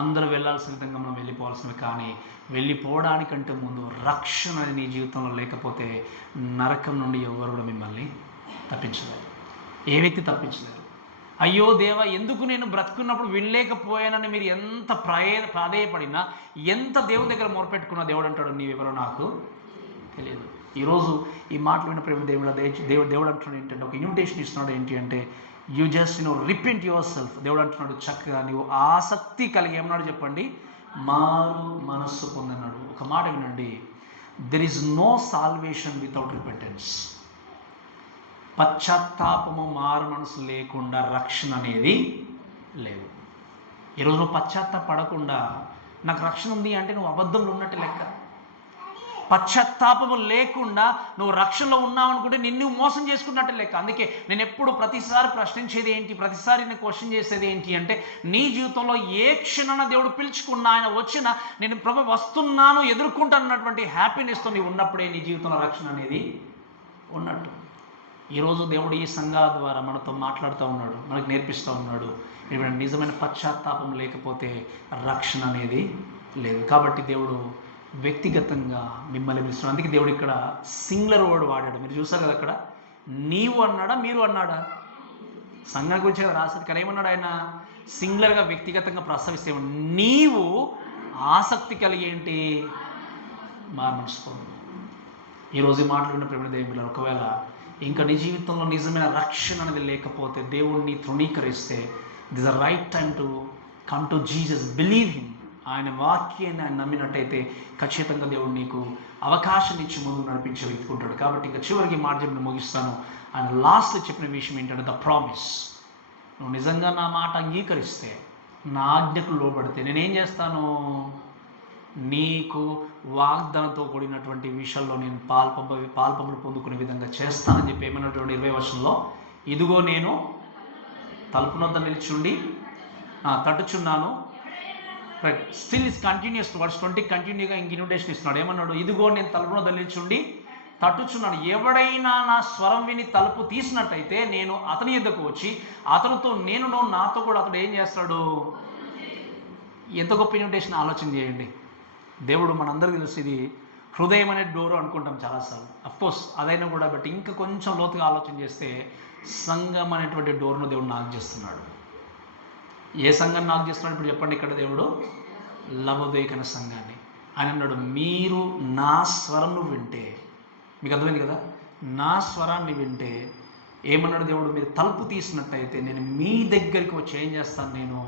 అందరూ వెళ్ళాల్సిన విధంగా మనం వెళ్ళిపోవాల్సినవి. కానీ వెళ్ళిపోవడానికంటే ముందు రక్షణ నీ జీవితంలో లేకపోతే నరకం నుండి ఎవరు కూడా మిమ్మల్ని తప్పించలేరు. ఏ వ్యక్తి తప్పించలేరు. అయ్యో దేవా, ఎందుకు నేను బ్రతుకున్నప్పుడు వినలేకపోయానని మీరు ఎంత ప్రాధేయపడినా, ఎంత దేవుని దగ్గర మొరపెట్టుకున్నా, దేవుడు అంటాడు, నీవెవరో నాకు తెలియదు. ఈరోజు ఈ మాటలు విన్న ప్రేమ దేవుడు అంటున్నాడు ఏంటంటే, ఒక ఇన్విటేషన్ ఇస్తున్నాడు. ఏంటి అంటే, you just repent your self. దేవుడు అంటున్నాడు, చక్కగా నీవు ఆసక్తి కలిగి ఏమన్నాడు చెప్పండి? మారు మనస్సు పొందన్నాడు. ఒక మాట వినండి, there is no salvation without repentance. పశ్చాత్తాపము, మారు మనసు లేకుండా రక్షణ అనేది లేదు. ఈరోజు నువ్వు పశ్చాత్తాపడకుండా నాకు రక్షణ ఉంది అంటే నువ్వు అబద్ధంలో ఉన్నట్టు లెక్క. పశ్చాత్తాపము లేకుండా నువ్వు రక్షణలో ఉన్నావు అనుకుంటే నిన్ను మోసం చేసుకున్నట్టు లెక్క. అందుకే నేను ఎప్పుడు ప్రతిసారి ప్రశ్నించేది ఏంటి, ప్రతిసారి నేను క్వశ్చన్ చేసేది ఏంటి అంటే, నీ జీవితంలో ఏ క్షణాన దేవుడు పిలుచుకున్నా, ఆయన వచ్చినా, నేను ప్రభు వస్తున్నాను, ఎదుర్కొంటానన్నటువంటి హ్యాపీనెస్తో నీవు ఉన్నప్పుడే నీ జీవితంలో రక్షణ అనేది ఉన్నట్టు. ఈరోజు దేవుడు ఈ సంఘాల ద్వారా మనతో మాట్లాడుతూ ఉన్నాడు, మనకు నేర్పిస్తూ ఉన్నాడు. నిజమైన పశ్చాత్తాపం లేకపోతే రక్షణ అనేది లేదు. కాబట్టి దేవుడు వ్యక్తిగతంగా మిమ్మల్ని పిలుస్తున్నాడు. అందుకే దేవుడు ఇక్కడ సింగులర్ వర్డ్ వాడాడు. మీరు చూసారు కదా, అక్కడ నీవు అన్నాడా, మీరు అన్నాడా? సంఘం గురించి రాశాడు. కానీ ఏమన్నాడు ఆయన? సింగులర్గా వ్యక్తిగతంగా ప్రస్తావిస్తే, నీవు ఆసక్తి కలిగి ఏంటి? మారమనసుకోండి. ఈరోజు ఈ మాట్లాడిన ప్రేమ దేవుడు, ఒకవేళ ఇంకా నీ జీవితంలో నిజమైన రక్షణ అనేది లేకపోతే, దేవుణ్ణి తృణీకరిస్తే, this a right time to come to Jesus, believe him. ఆయన వాక్యాన్ని ఆయన నమ్మినట్టయితే ఖచ్చితంగా దేవుడు నీకు అవకాశం ఇచ్చి ముందుకు నడిపించే వ్యక్తి ఉంటాడు. కాబట్టి ఇంకా చివరికి మాట చెప్పి ముగిస్తాను. ఆయన లాస్ట్లో చెప్పిన విషయం ఏంటంటే, ద ప్రామిస్. నువ్వు నిజంగా నా మాట అంగీకరిస్తే, నా ఆజ్ఞకు లోబడితే, నేనేం చేస్తాను? నీకు వాగ్దానంతో కూడినటువంటి విషయాల్లో నేను పాల్పంపులు పొందుకునే విధంగా చేస్తానని చెప్పి ఏమన్నటువంటి 20వ వచనంలో, ఇదిగో నేను తలుపు వద్ద నిలిచుండి తట్టుచున్నాను. Right, still is continues. Verse 20 కంటిన్యూగా ఇంక ఇన్విటేషన్ ఇస్తున్నాడు. ఏమన్నాడు? ఇదిగో నేను తలుపు వద్ద నిలిచుండి తట్టుచున్నాను. ఎవడైనా నా స్వరం విని తలుపు తీసినట్టయితే నేను అతని యొద్దకు వచ్చి అతనితో నేనును, నాతో కూడా అతడు ఏం చేస్తాడు? ఎంత గొప్ప ఇన్విటేషన్ ఆలోచన చేయండి. దేవుడు మనందరికీ తెలుసు, ఇది హృదయం అనే డోరు అనుకుంటాం చాలాసార్లు. అఫ్కోర్స్ అదైనా కూడా, బట్ ఇంకా కొంచెం లోతుగా ఆలోచన చేస్తే సంఘం అనేటువంటి డోర్ను దేవుడు నాక్ చేస్తున్నాడు. ఏ సంఘాన్ని నాక్ చేస్తున్నాడు ఇప్పుడు చెప్పండి? ఇక్కడ దేవుడు లవోదికయ సంఘాన్ని. ఆయన అన్నాడు, మీరు నా స్వరంను వింటే, మీకు అర్థమైంది కదా, నా స్వరాన్ని వింటే ఏమన్నాడు దేవుడు? మీరు తలుపు తీసినట్టయితే నేను మీ దగ్గరికి వచ్చి ఏం చేస్తాను నేను?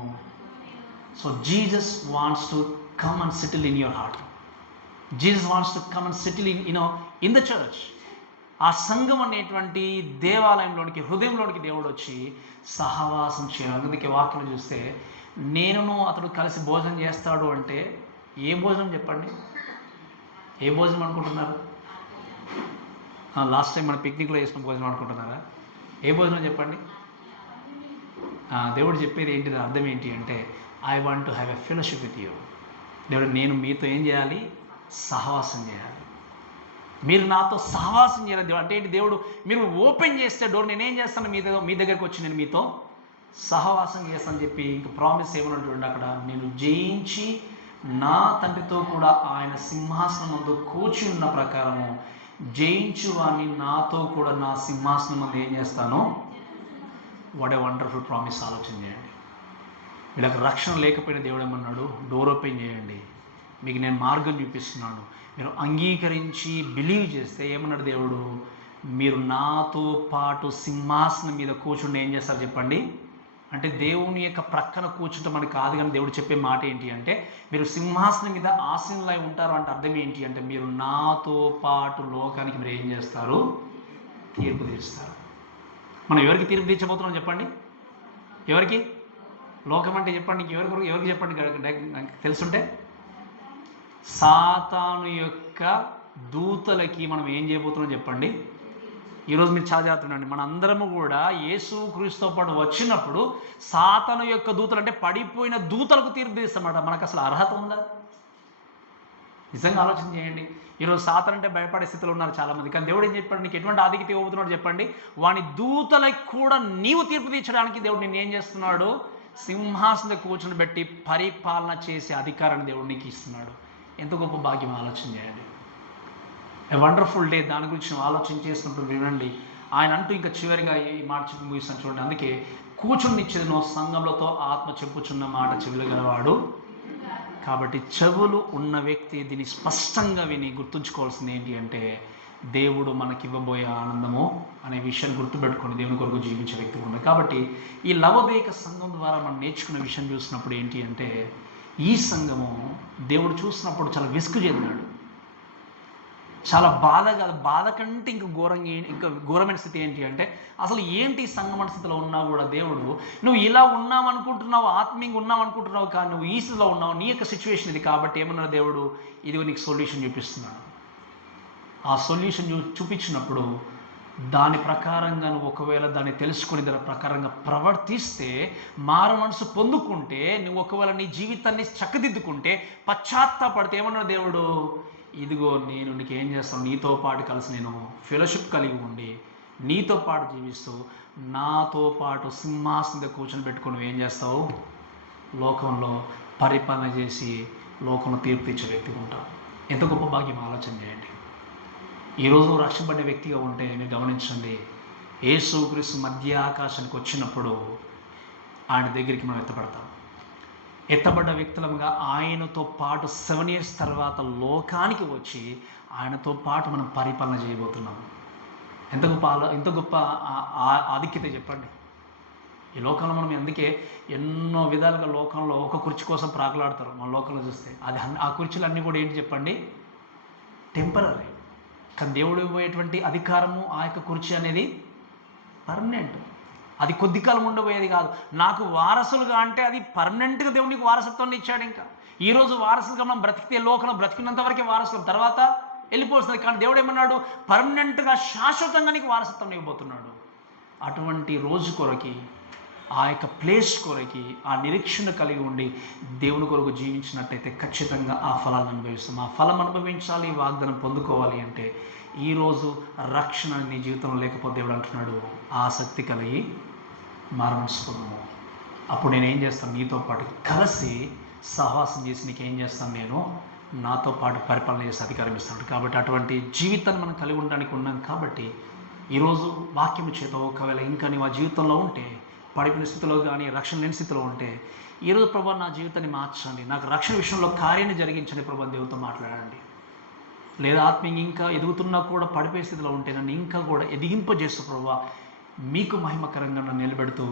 So Jesus wants to come and settle in your heart. Jesus wants to come and settle in the church. ఆ సంఘం అనేటువంటి దేవాలయంలోనికి, హృదయంలోనికి దేవుడు వచ్చి సహవాసం చేయాలి. అందుకే వాక్యం చూస్తే, నేనును అతడు కలిసి భోజనం చేస్తాడు అంటే ఏ భోజనం చెప్పండి? ఏ భోజనం అనుకుంటున్నారు? లాస్ట్ టైం మన పిక్నిక్లో వేసిన భోజనం అనుకుంటున్నారా? ఏ భోజనం చెప్పండి? దేవుడు చెప్పేది ఏంటి, అర్థం ఏంటి అంటే, I want to have a fellowship with you. దేవుడు, నేను మీతో ఏం చేయాలి? సహవాసం చేయాలి. మీరు నాతో సహవాసం చేయాలి. దేవుడు అంటే ఏంటి? దేవుడు మీరు ఓపెన్ చేస్తే డోర్, నేనేం చేస్తాను? మీ దగ్గరకు వచ్చి నేను మీతో సహవాసం చేస్తానని చెప్పి ఇంక ప్రామిస్ ఏమన్నట్టు అక్కడ, నేను జయించి నా తండ్రితో కూడా ఆయన సింహాసనం ముందు కూర్చి ఉన్న ప్రకారము జయించు వాడిని నాతో కూడా నా సింహాసనం ముందు ఏం చేస్తాను? What a wonderful promise. ఆలోచన చేయండి. వీళ్ళకి రక్షణ లేకపోయినా దేవుడు ఏమన్నాడు? డోర్ ఓపెన్ చేయండి, మీకు నేను మార్గం చూపిస్తున్నాను, మీరు అంగీకరించి బిలీవ్ చేస్తే ఏమన్నాడు దేవుడు? మీరు నాతో పాటు సింహాసనం మీద కూర్చుండి ఏం చేస్తారు చెప్పండి? అంటే దేవుని యొక్క ప్రక్కన కూర్చుంటే మనకు కాదు, కానీ దేవుడు చెప్పే మాట ఏంటి అంటే, మీరు సింహాసనం మీద ఆసీనులై ఉంటారు అంటే అర్థం ఏంటి అంటే, మీరు నాతో పాటు లోకానికి మీరు ఏం చేస్తారు? తీర్పు తీరుస్తారు. మనం ఎవరికి తీర్పు తీర్చబోతున్నాం చెప్పండి? ఎవరికి? లోకం అంటే చెప్పండి, ఎవరికి చెప్పండి తెలుసుంటే? సాతాను యొక్క దూతలకి మనం ఏం చేయబోతున్నాం చెప్పండి? ఈరోజు మీరు చాలా జాగ్రత్త, మన అందరము కూడా యేసుక్రీస్తుతో పాటు వచ్చినప్పుడు సాతాను యొక్క దూతలు అంటే పడిపోయిన దూతలకు తీర్పు తీస్తామట. మనకు అసలు అర్హత ఉందా? నిజంగా ఆలోచన చేయండి. ఈరోజు సాతాను అంటే భయపడే స్థితిలో ఉన్నారు చాలామంది, కానీ దేవుడు ఏం చెప్పాడు? నీకు ఎటువంటి ఆధిక్యత ఇవ్వబోతున్నాడు చెప్పండి? వాని దూతలకు కూడా నీవు తీర్పు తీర్చడానికి దేవుడు నిన్ను ఏం చేస్తున్నాడు? సింహాసనం కూర్చుని పెట్టి పరిపాలన చేసే అధికారాన్ని దేవుడు నీకు ఇస్తున్నాడు. ఎంత గొప్ప భాగ్యం, ఆలోచన చేయండి. A wonderful day. దాని గురించి నువ్వు ఆలోచన చేసుకుంటూ వినండి. ఆయన అంటూ ఇంకా చివరిగా ఈ మాట చెప్పి ముగిస్తాను చూడండి. అందుకే కూర్చుని ఇచ్చేది నువ్వు సంఘంలోతో ఆత్మ చెప్పుచున్న మాట చెవులు గలవాడు. కాబట్టి చెవులు ఉన్న వ్యక్తి దీన్ని స్పష్టంగా విని గుర్తుంచుకోవాల్సింది ఏంటి అంటే, దేవుడు మనకి ఇవ్వబోయే ఆనందము అనే విషయాన్ని గుర్తుపెట్టుకొని దేవుని కొరకు జీవించే వ్యక్తి ఉన్నాయి. కాబట్టి ఈ లవోదికయ సంఘం ద్వారా మనం నేర్చుకున్న విషయం చూసినప్పుడు ఏంటి అంటే, ఈ సంఘము దేవుడు చూసినప్పుడు చాలా విసుగు చెందాడు. చాలా బాధ కంటే ఇంకా ఘోరమైన స్థితి ఏంటి అంటే, అసలు ఏంటి సంఘం స్థితిలో ఉన్నా కూడా దేవుడు, నువ్వు ఇలా ఉన్నావు అనుకుంటున్నావు, ఆత్మీయంగా ఉన్నావు అనుకుంటున్నావు, కానీ నువ్వు ఈ స్థితిలో ఉన్నావు, నీ యొక్క సిచ్యువేషన్ ఇది. కాబట్టి ఏమన్నాడు దేవుడు? ఇదిగో నీకు సొల్యూషన్ చూపిస్తున్నాడు. ఆ సొల్యూషన్ చూపించినప్పుడు దాని ప్రకారంగా నువ్వు ఒకవేళ దాన్ని తెలుసుకుని దాని ప్రకారంగా ప్రవర్తిస్తే, మారు మనసు పొందుకుంటే, నువ్వు ఒకవేళ నీ జీవితాన్ని చక్కదిద్దుకుంటే, పశ్చాత్తాపడితే ఏమన్నాడు దేవుడు? ఇదిగో నేను నీకు ఏం చేస్తాను? నీతో పాటు కలిసి నేను ఫెలోషిప్ కలిగి ఉండి నీతో పాటు జీవిస్తూ నాతో పాటు సింహాసనం కూర్చొని పెట్టుకుని ఏం చేస్తావు? లోకంలో పరిపాలన చేసి లోకంలో తీర్పు తీర్చే వ్యక్తిగా ఉంటావు. ఎంత గొప్ప భాగ్యం, ఆలోచన చేయండి. ఈరోజు రక్షింపబడే వ్యక్తిగా ఉంటే మీరు గమనించండి, యేసుక్రీస్తు మధ్య ఆకాశానికి వచ్చినప్పుడు ఆయన దగ్గరికి మనం ఎత్తబడ్డ వ్యక్తులంగా ఆయనతో పాటు 7 years తర్వాత లోకానికి వచ్చి ఆయనతో పాటు మనం పరిపాలన చేయబోతున్నాం. ఎంత గొప్ప ఆధిక్యత చెప్పండి. ఈ లోకంలో మనం అందుకే ఎన్నో విధాలుగా లోకంలో ఒక కుర్చీ కోసం ప్రాకులాడతారు. మన లోకంలో చూస్తే ఆ కుర్చీలు అన్నీ కూడా ఏంటి చెప్పండి? టెంపరీ. కానీ దేవుడు ఇవ్వబోయేటువంటి అధికారము, ఆ యొక్క కుర్చీ అనేది పర్మనెంట్. అది కొద్ది కాలం ఉండబోయేది కాదు. నాకు వారసులుగా అంటే అది పర్మనెంట్గా దేవునికి వారసత్వాన్ని ఇచ్చాడు. ఇంకా ఈరోజు వారసులుగా మనం బ్రతికితే లోకంలో బ్రతికినంత వరకే వారసులు, తర్వాత వెళ్ళిపోతుంది. కానీ దేవుడు ఏమన్నాడు? పర్మనెంట్గా శాశ్వతంగా నీకు వారసత్వం ఇవ్వబోతున్నాడు. అటువంటి రోజు కొరకి, ఆ యొక్క ప్లేస్ కొరకి ఆ నిరీక్షణ కలిగి ఉండి దేవుని కొరకు జీవించినట్టయితే ఖచ్చితంగా ఆ ఫలాన్ని అనుభవిస్తాం. ఆ ఫలం అనుభవించాలి, వాగ్దానం పొందుకోవాలి అంటే ఈరోజు రక్షణ నీ జీవితంలో లేకపోతే దేవుడు అంటున్నాడు, ఆసక్తి కలిగి మారమనుసుకున్నాము. అప్పుడు నేనేం చేస్తాను? నీతో పాటు కలిసి సహవాసం చేసి నీకేం చేస్తాను? నేను నాతో పాటు పరిపాలన చేసి అధికారం ఇస్తాను. కాబట్టి అటువంటి జీవితాన్ని మనం కలిగి ఉండడానికి ఉన్నాం. కాబట్టి ఈరోజు వాక్యం చేత ఒకవేళ ఇంకా నీవు ఆ జీవితంలో ఉంటే, పడిపోయిన స్థితిలో కానీ రక్షణ లేని స్థితిలో ఉంటే, ఈరోజు ప్రభా నా జీవితాన్ని మార్చండి, నాకు రక్షణ విషయంలో కార్యాన్ని జరిగించండి ప్రభా, దేవుడితో మాట్లాడండి. లేదా ఆత్మీయంగా ఇంకా ఎదుగుతున్నా కూడా పడిపోయే స్థితిలో ఉంటే నన్ను ఇంకా కూడా ఎదిగింపజేస్తూ ప్రభా, మీకు మహిమకరంగా నన్ను నిలబెడుతూ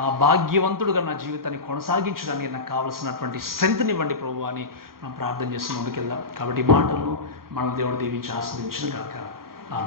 ఆ భాగ్యవంతుడుగా నా జీవితాన్ని కొనసాగించడానికి నాకు కావలసినటువంటి స్ట్రెంత్ని ఇవ్వండి ప్రభు అని మనం ప్రార్థన చేస్తూ ముందుకెళ్దాం. కాబట్టి ఈ మాటలను మనం దేవుడు దీవించి ఆస్వాదించును గాక. ఆమేన్.